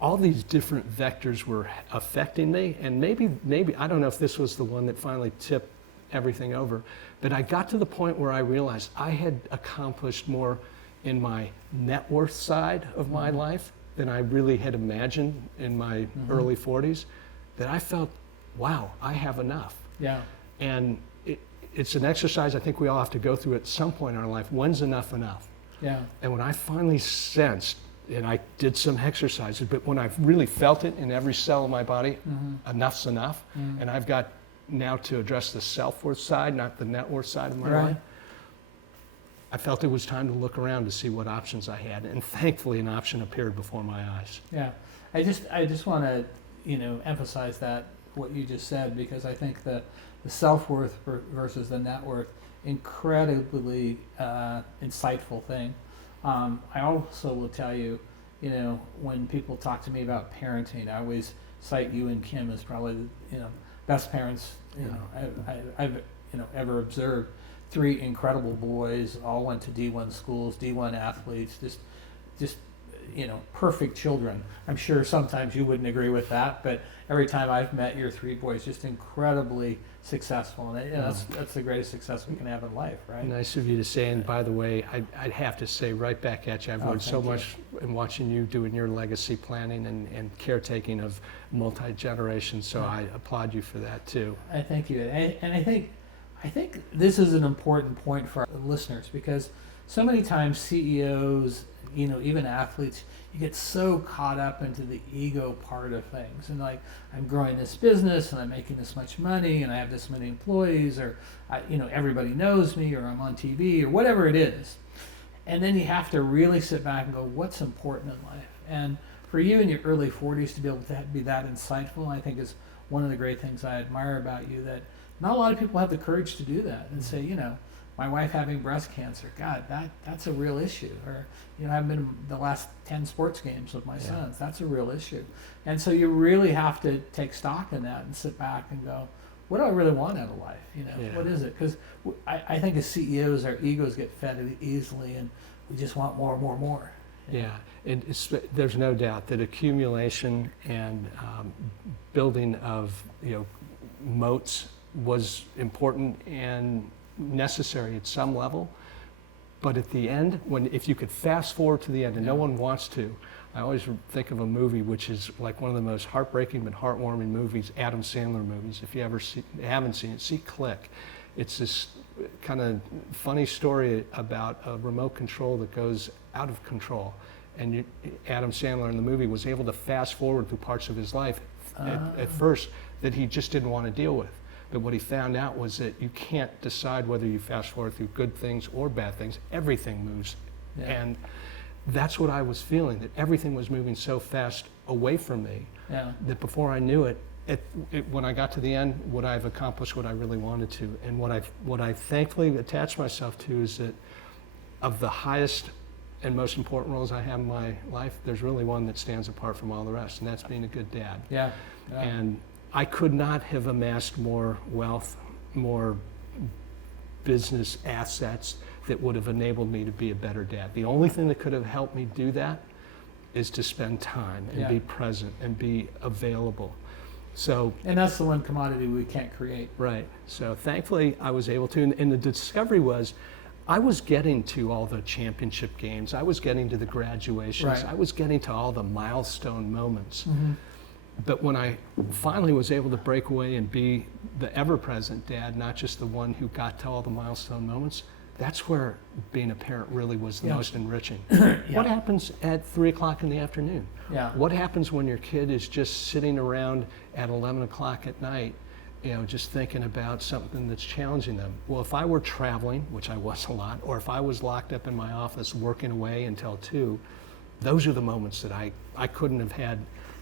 all these different vectors were affecting me, and maybe I don't know if this was the one that finally tipped everything over, but I got to the point where I realized I had accomplished more in my net worth side of my life than I really had imagined in my early 40s, that I felt, wow, I have enough. Yeah. And it's an exercise I think we all have to go through at some point in our life. When's enough enough? Yeah. And when I finally sensed, and I did some exercises, but when I really felt it in every cell of my body, enough's enough. And I've got now to address the self-worth side, not the net worth side of my life. I felt it was time to look around to see what options I had, and thankfully an option appeared before my eyes. Yeah. I just want to, emphasize that, what you just said, because I think the self-worth versus the net worth, incredibly insightful thing. I also will tell you, when people talk to me about parenting, I always cite you and Kim as probably the best parents I've ever observed. 3 incredible boys, all went to D1 schools, D1 athletes, just perfect children. I'm sure sometimes you wouldn't agree with that, but every time I've met your 3 boys, just incredibly successful, and that's the greatest success we can have in life, right? Nice of you to say, and by the way, I'd have to say right back at you, I've learned so much in watching you doing your legacy planning and caretaking of multi-generations, so I applaud you for that too. I thank you, and I think this is an important point for our listeners, because so many times CEOs, even athletes, you get so caught up into the ego part of things, and like, I'm growing this business and I'm making this much money and I have this many employees, or everybody knows me, or I'm on TV, or whatever it is. And then you have to really sit back and go, what's important in life? And for you in your early 40s to be able to be that insightful, I think is one of the great things I admire about you, that not a lot of people have the courage to do that and say, my wife having breast cancer, God, that's a real issue. Or, I've been in the last 10 sports games with my sons. That's a real issue. And so you really have to take stock in that and sit back and go, what do I really want out of life? What is it? Because I think as CEOs, our egos get fed easily, and we just want more, more, more. Yeah, and there's no doubt that accumulation and building of moats was important and necessary at some level, but at the end, if you could fast forward to the end, and no one wants to, I always think of a movie which is like one of the most heartbreaking but heartwarming movies, Adam Sandler movies. If you ever haven't seen it, see Click. It's this kind of funny story about a remote control that goes out of control, and Adam Sandler in the movie was able to fast forward through parts of his life at first that he just didn't want to deal with. But what he found out was that you can't decide whether you fast forward through good things or bad things. Everything moves. Yeah. And that's what I was feeling, that everything was moving so fast away from me that before I knew it, when I got to the end, would I have accomplished what I really wanted to? And what I thankfully attached myself to is that of the highest and most important roles I have in my life, there's really one that stands apart from all the rest, and that's being a good dad. Yeah. And I could not have amassed more wealth, more business assets that would have enabled me to be a better dad. The only thing that could have helped me do that is to spend time and be present and be available. And that's the one commodity we can't create. Right. So thankfully I was able to, and the discovery was I was getting to all the championship games. I was getting to the graduations. Right. I was getting to all the milestone moments. Mm-hmm. But when I finally was able to break away and be the ever-present dad, not just the one who got to all the milestone moments, that's where being a parent really was the most enriching. What happens at 3 o'clock in the afternoon? What happens when your kid is just sitting around at 11 o'clock at night, just thinking about something that's challenging them? Well, if I were traveling, which I was a lot, or if I was locked up in my office working away until 2, those are the moments that I couldn't have had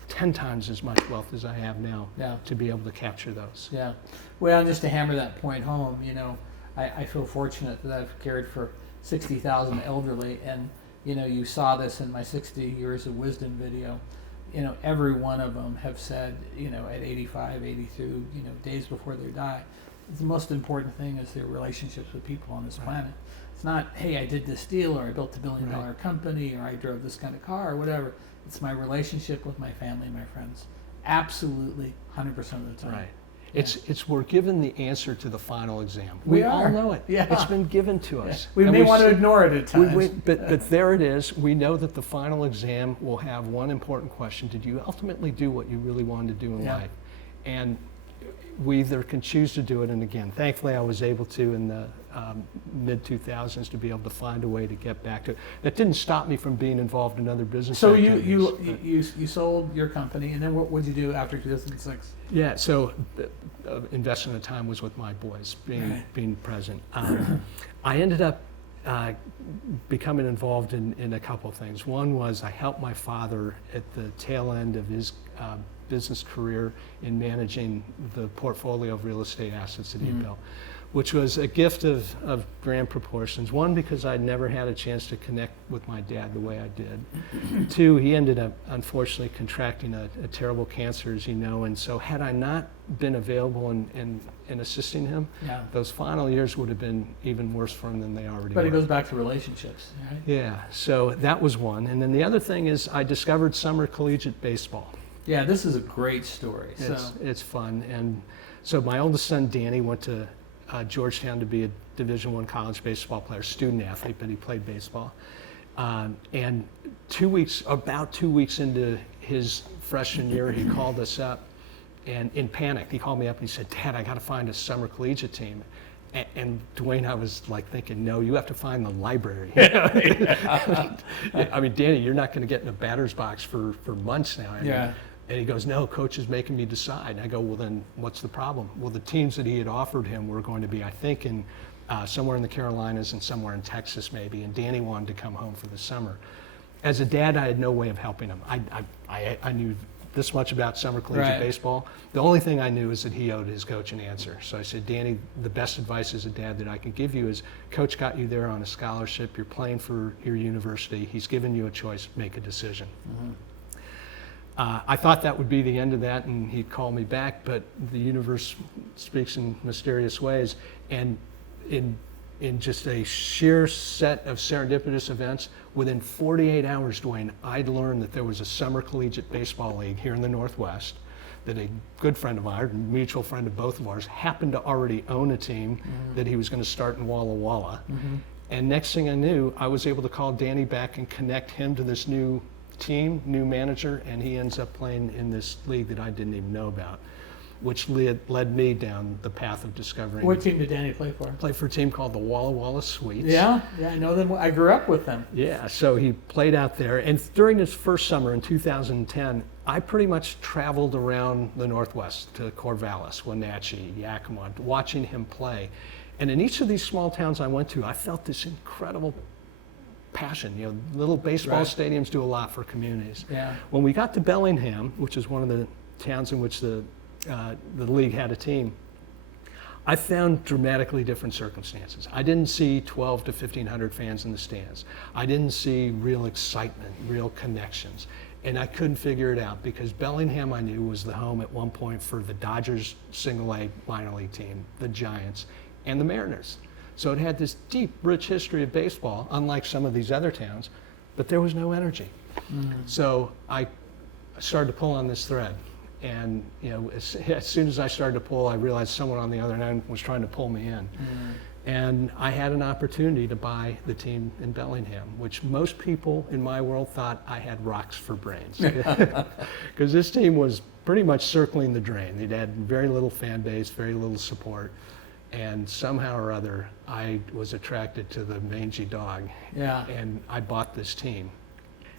10 times as much wealth as I have now to be able to capture those. Yeah. Well, just to hammer that point home, I feel fortunate that I've cared for 60,000 elderly, and you saw this in my 60 years of wisdom video. Every one of them have said, at 85, 82, days before they die, the most important thing is their relationships with people on this planet. It's not, hey, I did this deal, or I built a $1 billion company, or I drove this kind of car, or whatever. It's my relationship with my family and my friends. Absolutely, 100% of the time. Right. Yeah. It's we're given the answer to the final exam. We all are. know it. Yeah. It's been given to us. We And may we want to see- ignore it at times. but there it is. We know that the final exam will have one important question. Did you ultimately do what you really wanted to do in Yeah. life? And we either can choose to do it, and again, thankfully I was able to in the mid-2000s to be able to find a way to get back to it. That didn't stop me from being involved in other business So activities. but- you sold your company, and then what did you do after 2006? Yeah, so investment of time was with my boys, being present. I ended up becoming involved in a couple of things. One was I helped my father at the tail end of his business career in managing the portfolio of real estate assets that he built, which was a gift of grand proportions. One, because I'd never had a chance to connect with my dad the way I did. Two, he ended up unfortunately contracting a terrible cancer, as you know, and so had I not been available in assisting him, Yeah. those final years would have been even worse for him than they already But were. it goes back to relationships, right? Yeah, so that was one. And then the other thing is I discovered summer collegiate baseball. Yeah, this is a great story. It's fun. And so my oldest son, Danny, went to Georgetown to be a Division I college baseball player, student athlete, but he played baseball. And about 2 weeks into his freshman year, he called us up, and in panic, he called me up and he said, "Dad, I got to find a summer collegiate team." And Dwayne, I was like thinking, no, you have to find the library. I mean, Danny, you're not going to get in a batter's box for months now. I mean, Yeah. and he goes, "No, coach is making me decide." I go, "Well, then what's the problem?" Well, the teams that he had offered him were going to be, I think, in somewhere in the Carolinas and somewhere in Texas maybe, and Danny wanted to come home for the summer. As a dad, I had no way of helping him. I knew this much about summer collegiate Right. baseball. The only thing I knew is that he owed his coach an answer. So I said, "Danny, the best advice as a dad that I can give you is coach got you there on a scholarship. You're playing for your university. He's given you a choice. Make a decision." I thought that would be the end of that, and he'd call me back, but the universe speaks in mysterious ways. And in just a sheer set of serendipitous events, within 48 hours, Dwayne, I'd learned that there was a summer collegiate baseball league here in the Northwest, that a good friend of ours, a mutual friend of both of ours, happened to already own a team that he was going to start in Walla Walla. And next thing I knew, I was able to call Danny back and connect him to this new team, new manager, and he ends up playing in this league that I didn't even know about, which led me down the path of discovering. What team did Danny play for? Played for a team called the Walla Walla Sweets. Yeah, I know them. I grew up with them. Yeah, so he played out there. And during his first summer in 2010, I pretty much traveled around the Northwest to Corvallis, Wenatchee, Yakima, watching him play. And in each of these small towns I went to, I felt this incredible passion. You know, little baseball Right. stadiums do a lot for communities. Yeah. When we got to Bellingham, which is one of the towns in which the league had a team, I found dramatically different circumstances. I didn't see 12 to 1,500 fans in the stands. I didn't see real excitement, real connections. And I couldn't figure it out because Bellingham, I knew, was the home at one point for the Dodgers single-A minor league team, the Giants, and the Mariners. So it had this deep, rich history of baseball, unlike some of these other towns, but there was no energy. So I started to pull on this thread. And you know, as soon as I started to pull, I realized someone on the other end was trying to pull me in. And I had an opportunity to buy the team in Bellingham, which most people in my world thought I had rocks for brains. Because this team was pretty much circling the drain. They'd had very little fan base, very little support. And somehow or other, I was attracted to the mangy dog. Yeah. And I bought this team.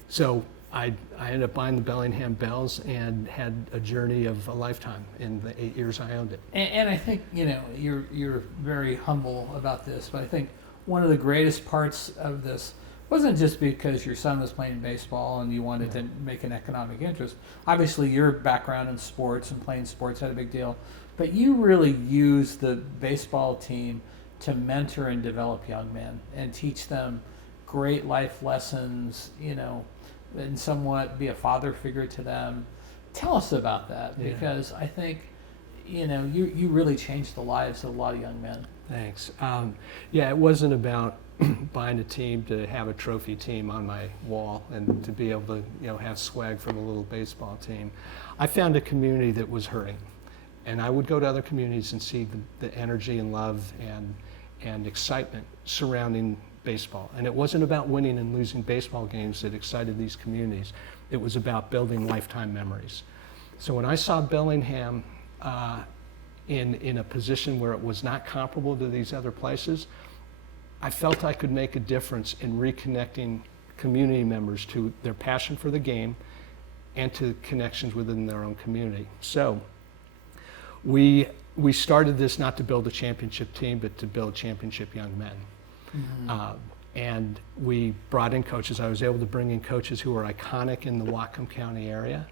So I ended up buying the Bellingham Bells and had a journey of a lifetime in the 8 years I owned it. And I think, you know, you're very humble about this, but I think one of the greatest parts of this wasn't just because your son was playing baseball and you wanted to make an economic interest. Obviously, your background in sports and playing sports had a big deal, but you really used the baseball team to mentor and develop young men and teach them great life lessons, you know, and somewhat be a father figure to them. Tell us about that, because I think, you know, you really changed the lives of a lot of young men. Thanks. Yeah, it wasn't about buying a team to have a trophy team on my wall and to be able to have swag from a little baseball team. I found a community that was hurting. And I would go to other communities and see the energy and love and excitement surrounding baseball. And it wasn't about winning and losing baseball games that excited these communities. It was about building lifetime memories. So when I saw Bellingham in a position where it was not comparable to these other places, I felt I could make a difference in reconnecting community members to their passion for the game and to connections within their own community. So we started this not to build a championship team, but to build championship young men. Mm-hmm. And we brought in coaches. I was able to bring in coaches who were iconic in the Whatcom County area,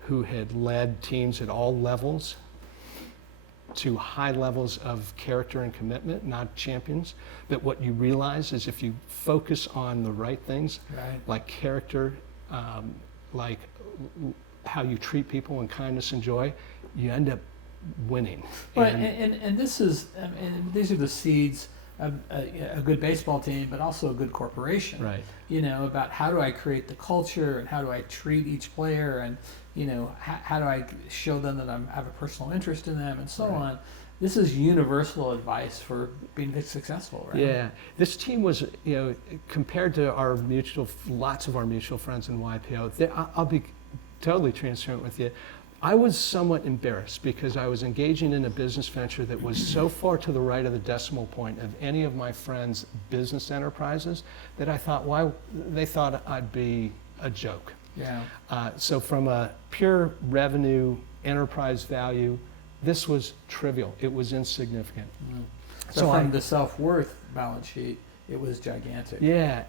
who had led teams at all levels to high levels of character and commitment, not champions. But what you realize is if you focus on the right things, right, like character, like how you treat people and kindness and joy, you end up winning. Well, and this is, and these are the seeds of a good baseball team, but also a good corporation. Right. About how do I create the culture and how do I treat each player, and how do I show them that I have a personal interest in them, and so right on. This is universal advice for being successful, right? Yeah, this team was, compared to lots of our mutual friends in YPO. I'll be totally transparent with you. I was somewhat embarrassed because I was engaging in a business venture that was so far to the right of the decimal point of any of my friends' business enterprises that I thought, they thought I'd be a joke. Yeah. So from a pure revenue enterprise value, this was trivial. It was insignificant. Mm. So from the Selfworth balance sheet, it was gigantic. Yeah,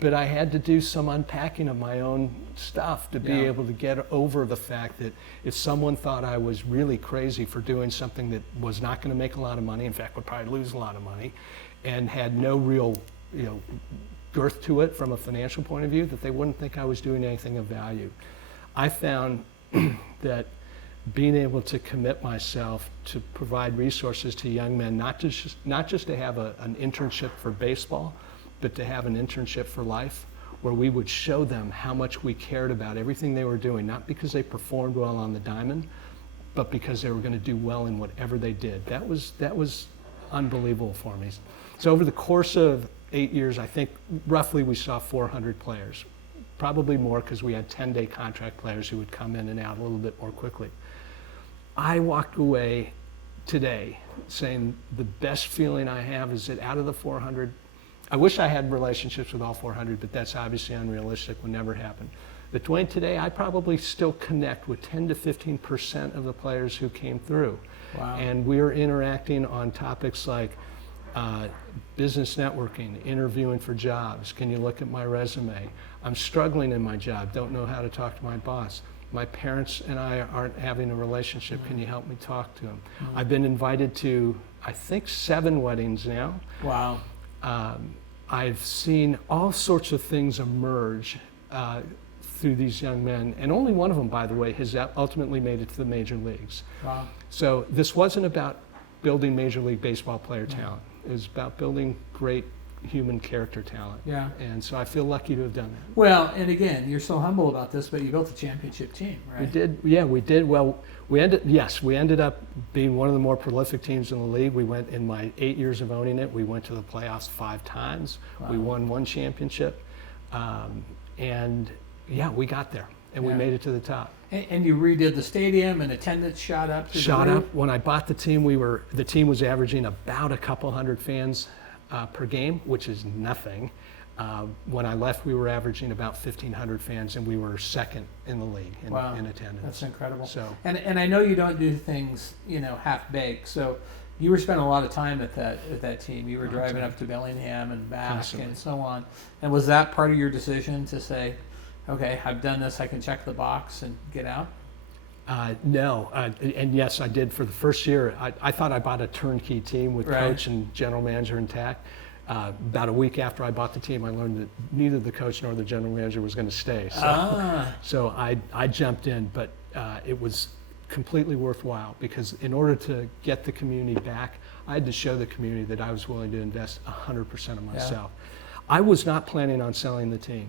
but I had to do some unpacking of my own stuff to be able to get over the fact that if someone thought I was really crazy for doing something that was not going to make a lot of money, in fact would probably lose a lot of money, and had no real girth to it from a financial point of view, that they wouldn't think I was doing anything of value. I found that being able to commit myself to provide resources to young men, not just to have an internship for baseball, but to have an internship for life, where we would show them how much we cared about everything they were doing, not because they performed well on the diamond, but because they were going to do well in whatever they did. That was unbelievable for me. So over the course of 8 years, I think roughly we saw 400 players, probably more because we had 10-day contract players who would come in and out a little bit more quickly. I walked away today saying the best feeling I have is that out of the 400, I wish I had relationships with all 400, but that's obviously unrealistic, would never happen. But Dwayne, today I probably still connect with 10 to 15% of the players who came through. Wow. And we're interacting on topics like business networking, interviewing for jobs. Can you look at my resume? I'm struggling in my job, don't know how to talk to my boss. My parents and I aren't having a relationship. Mm-hmm. Can you help me talk to them? Mm-hmm. I've been invited to, I think, 7 weddings now. Wow. I've seen all sorts of things emerge through these young men, and only one of them, by the way, has ultimately made it to the major leagues. Wow. So this wasn't about building Major League Baseball player talent. It was about building great human character talent. Yeah. And so I feel lucky to have done that. Well, and again, you're so humble about this, but you built a championship team, right? We did. Yeah, we did. Well, we ended up being one of the more prolific teams in the league. We went, in my 8 years of owning it, we went to the playoffs 5 times. Wow. We won 1 championship. And yeah, we got there and we made it to the top. And you redid the stadium and attendance shot up? Shot up. When I bought the team, the team was averaging about a couple hundred fans per game, which is nothing. When I left, we were averaging about 1,500 fans, and we were second in the league in attendance. That's incredible. So, and I know you don't do things half-baked. So you were spending a lot of time at that team. You were driving up to Bellingham and back constantly, and so on. And was that part of your decision to say, okay, I've done this, I can check the box and get out? No, and yes, I did for the first year. I thought I bought a turnkey team with coach and general manager intact. About a week after I bought the team, I learned that neither the coach nor the general manager was going to stay. So I jumped in, but it was completely worthwhile, because in order to get the community back, I had to show the community that I was willing to invest 100% of myself. I was not planning on selling the team.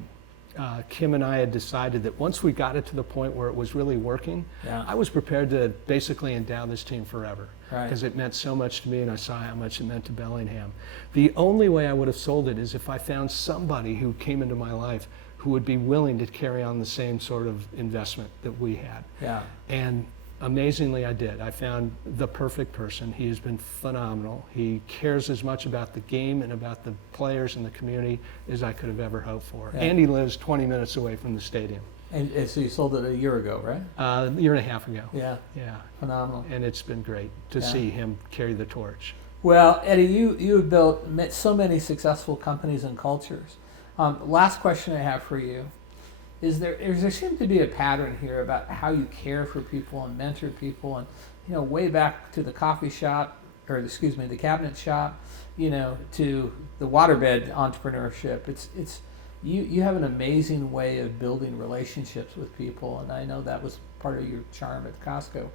Kim and I had decided that once we got it to the point where it was really working, I was prepared to basically endow this team forever, because it meant so much to me and I saw how much it meant to Bellingham. The only way I would have sold it is if I found somebody who came into my life who would be willing to carry on the same sort of investment that we had. And amazingly, I did. I found the perfect person. He has been phenomenal. He cares as much about the game and about the players and the community as I could have ever hoped for. And he lives 20 minutes away from the stadium. And so you sold it a year ago, right? A year and a half ago. Yeah. Phenomenal. And it's been great to see him carry the torch. Well, Eddie, you have met so many successful companies and cultures. Last question I have for you. There seems to be a pattern here about how you care for people and mentor people, and way back to the coffee shop, or the cabinet shop, to the waterbed entrepreneurship. It's you have an amazing way of building relationships with people, and I know that was part of your charm at Costco.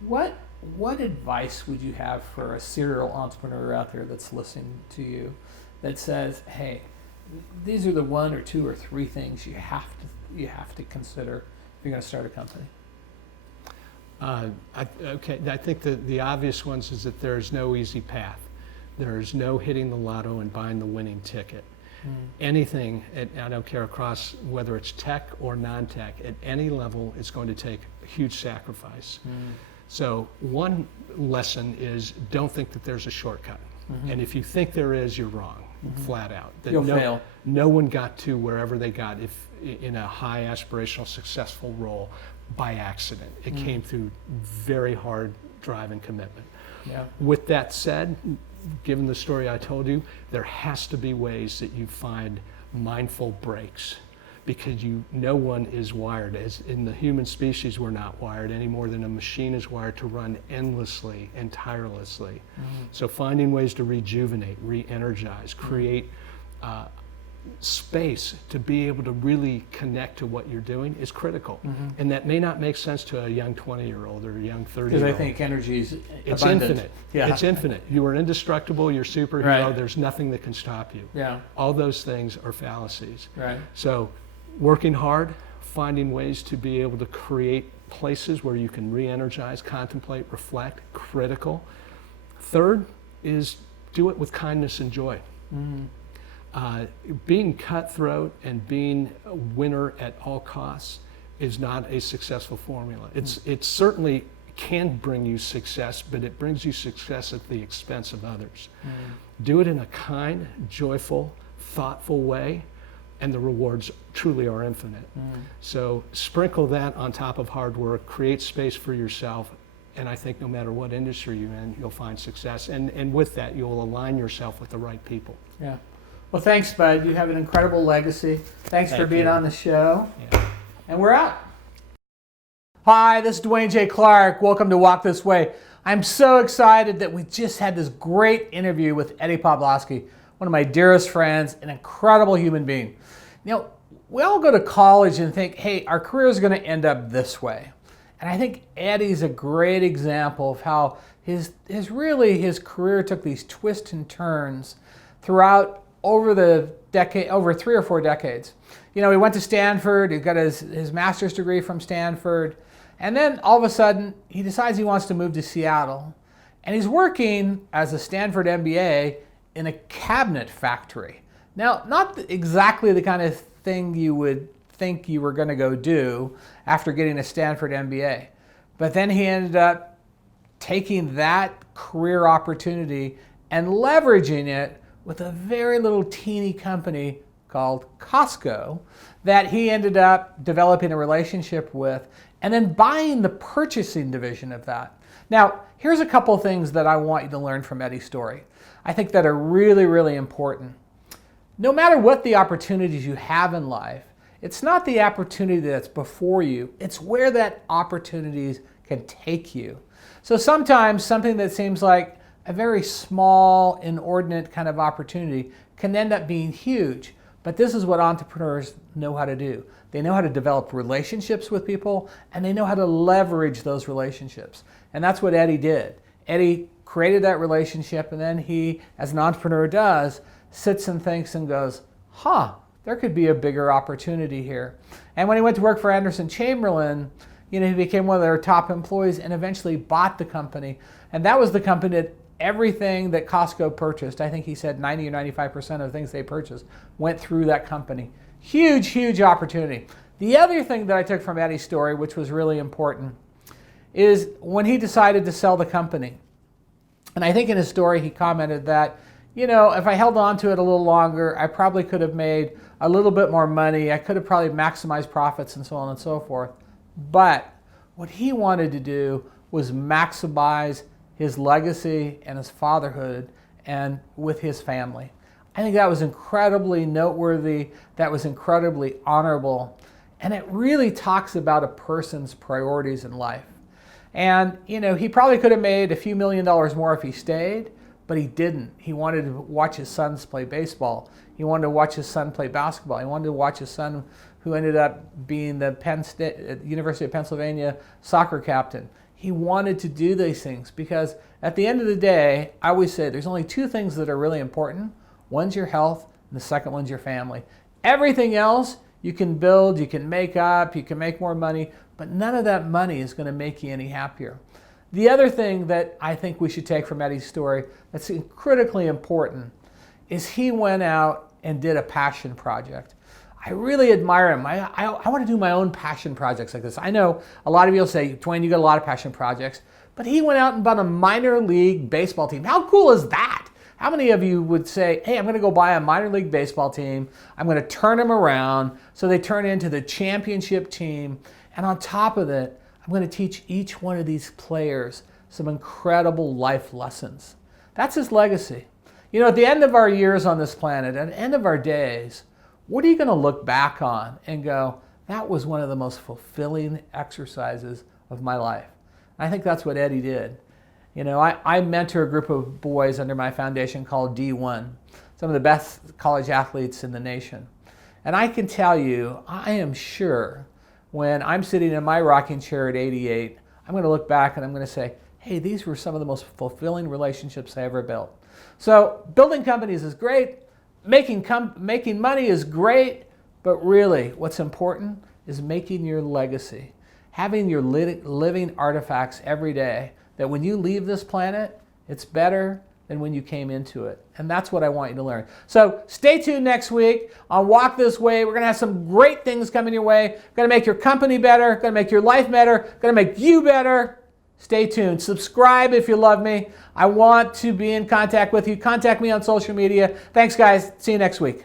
What advice would you have for a serial entrepreneur out there that's listening to you, that says, hey, these are the one or two or three things you have to consider if you're going to start a company? I think the obvious ones is that there's no easy path. There's no hitting the lotto and buying the winning ticket. Anything, I don't care across whether it's tech or non-tech, at any level, it's going to take a huge sacrifice. So one lesson is don't think that there's a shortcut. And if you think there is, you're wrong, flat out. You'll fail. No one got to wherever they got in a high aspirational successful role by accident. It came through very hard drive and commitment. With that said, given the story I told you, there has to be ways that you find mindful breaks, because no one is wired. As in the human species, we're not wired any more than a machine is wired to run endlessly and tirelessly. So finding ways to rejuvenate, re-energize, create space to be able to really connect to what you're doing is critical. And that may not make sense to a young 20-year-old or a young 30-year-old. Because I think energy is it's abundant. infinite. It's infinite. You are indestructible, you're superhero, there's nothing that can stop you. All those things are fallacies. So working hard, finding ways to be able to create places where you can re-energize, contemplate, reflect, critical. Third is do it with kindness and joy. Being cutthroat and being a winner at all costs is not a successful formula. It certainly can bring you success, but it brings you success at the expense of others. Do it in a kind, joyful, thoughtful way, and the rewards truly are infinite. So sprinkle that on top of hard work, create space for yourself, and I think no matter what industry you're in, you'll find success. And with that, you'll align yourself with the right people. Well, thanks, Bud. You have an incredible legacy. Thanks for being on the show. And we're out. Hi, this is Dwayne J. Clark. Welcome to Walk This Way. I'm so excited that we just had this great interview with Eddie Poplawski, one of my dearest friends, an incredible human being. We all go to college and think, hey, our career is going to end up this way. And I think Eddie's a great example of how his career took these twists and turns throughout over 3 or 4 decades. He went to Stanford, he got his master's degree from Stanford, and then all of a sudden he decides he wants to move to Seattle. And he's working as a Stanford MBA in a cabinet factory. Now, not exactly the kind of thing you would think you were going to go do after getting a Stanford MBA. But then he ended up taking that career opportunity and leveraging it with a very little teeny company called Costco that he ended up developing a relationship with and then buying the purchasing division of that. Now, here's a couple things that I want you to learn from Eddie's story. I think that are really, really important. No matter what the opportunities you have in life, it's not the opportunity that's before you, it's where that opportunities can take you. So sometimes something that seems like a very small, inordinate kind of opportunity can end up being huge. But this is what entrepreneurs know how to do. They know how to develop relationships with people, and they know how to leverage those relationships. And that's what Eddie did. Eddie created that relationship, and then he, as an entrepreneur does, sits and thinks and goes, there could be a bigger opportunity here. And when he went to work for Anderson Chamberlain, he became one of their top employees and eventually bought the company. And that was the company that everything that Costco purchased, I think he said 90 or 95% of the things they purchased went through that company. Huge, huge opportunity. The other thing that I took from Eddie's story, which was really important, is when he decided to sell the company. And I think in his story he commented that, if I held on to it a little longer, I probably could have made a little bit more money. I could have probably maximized profits and so on and so forth. But what he wanted to do was maximize his legacy and his fatherhood and with his family. I think that was incredibly noteworthy. That was incredibly honorable. And it really talks about a person's priorities in life. And, he probably could have made a few $1 million more if he stayed, but he didn't. He wanted to watch his sons play baseball. He wanted to watch his son play basketball. He wanted to watch his son, who ended up being the University of Pennsylvania soccer captain. He wanted to do these things because at the end of the day, I always say there's only two things that are really important. One's your health, and the second one's your family. Everything else you can build, you can make up, you can make more money, but none of that money is going to make you any happier. The other thing that I think we should take from Eddie's story that's critically important is he went out and did a passion project. I really admire him. I want to do my own passion projects like this. I know a lot of you will say, Dwayne, you got a lot of passion projects, but he went out and bought a minor league baseball team. How cool is that? How many of you would say, hey, I'm going to go buy a minor league baseball team. I'm going to turn them around so they turn into the championship team. And on top of it, I'm going to teach each one of these players some incredible life lessons. That's his legacy. At the end of our years on this planet, at the end of our days, what are you going to look back on and go, that was one of the most fulfilling exercises of my life? And I think that's what Eddie did. I mentor a group of boys under my foundation called D1, some of the best college athletes in the nation. And I can tell you, I am sure when I'm sitting in my rocking chair at 88, I'm going to look back and I'm going to say, hey, these were some of the most fulfilling relationships I ever built. So building companies is great. Making money is great. But really, what's important is making your legacy. Having your living artifacts every day that when you leave this planet, it's better than when you came into it. And that's what I want you to learn. So stay tuned next week on Walk This Way. We're going to have some great things coming your way. Going to make your company better. Going to make your life better. Going to make you better. Stay tuned. Subscribe if you love me. I want to be in contact with you. Contact me on social media. Thanks, guys. See you next week.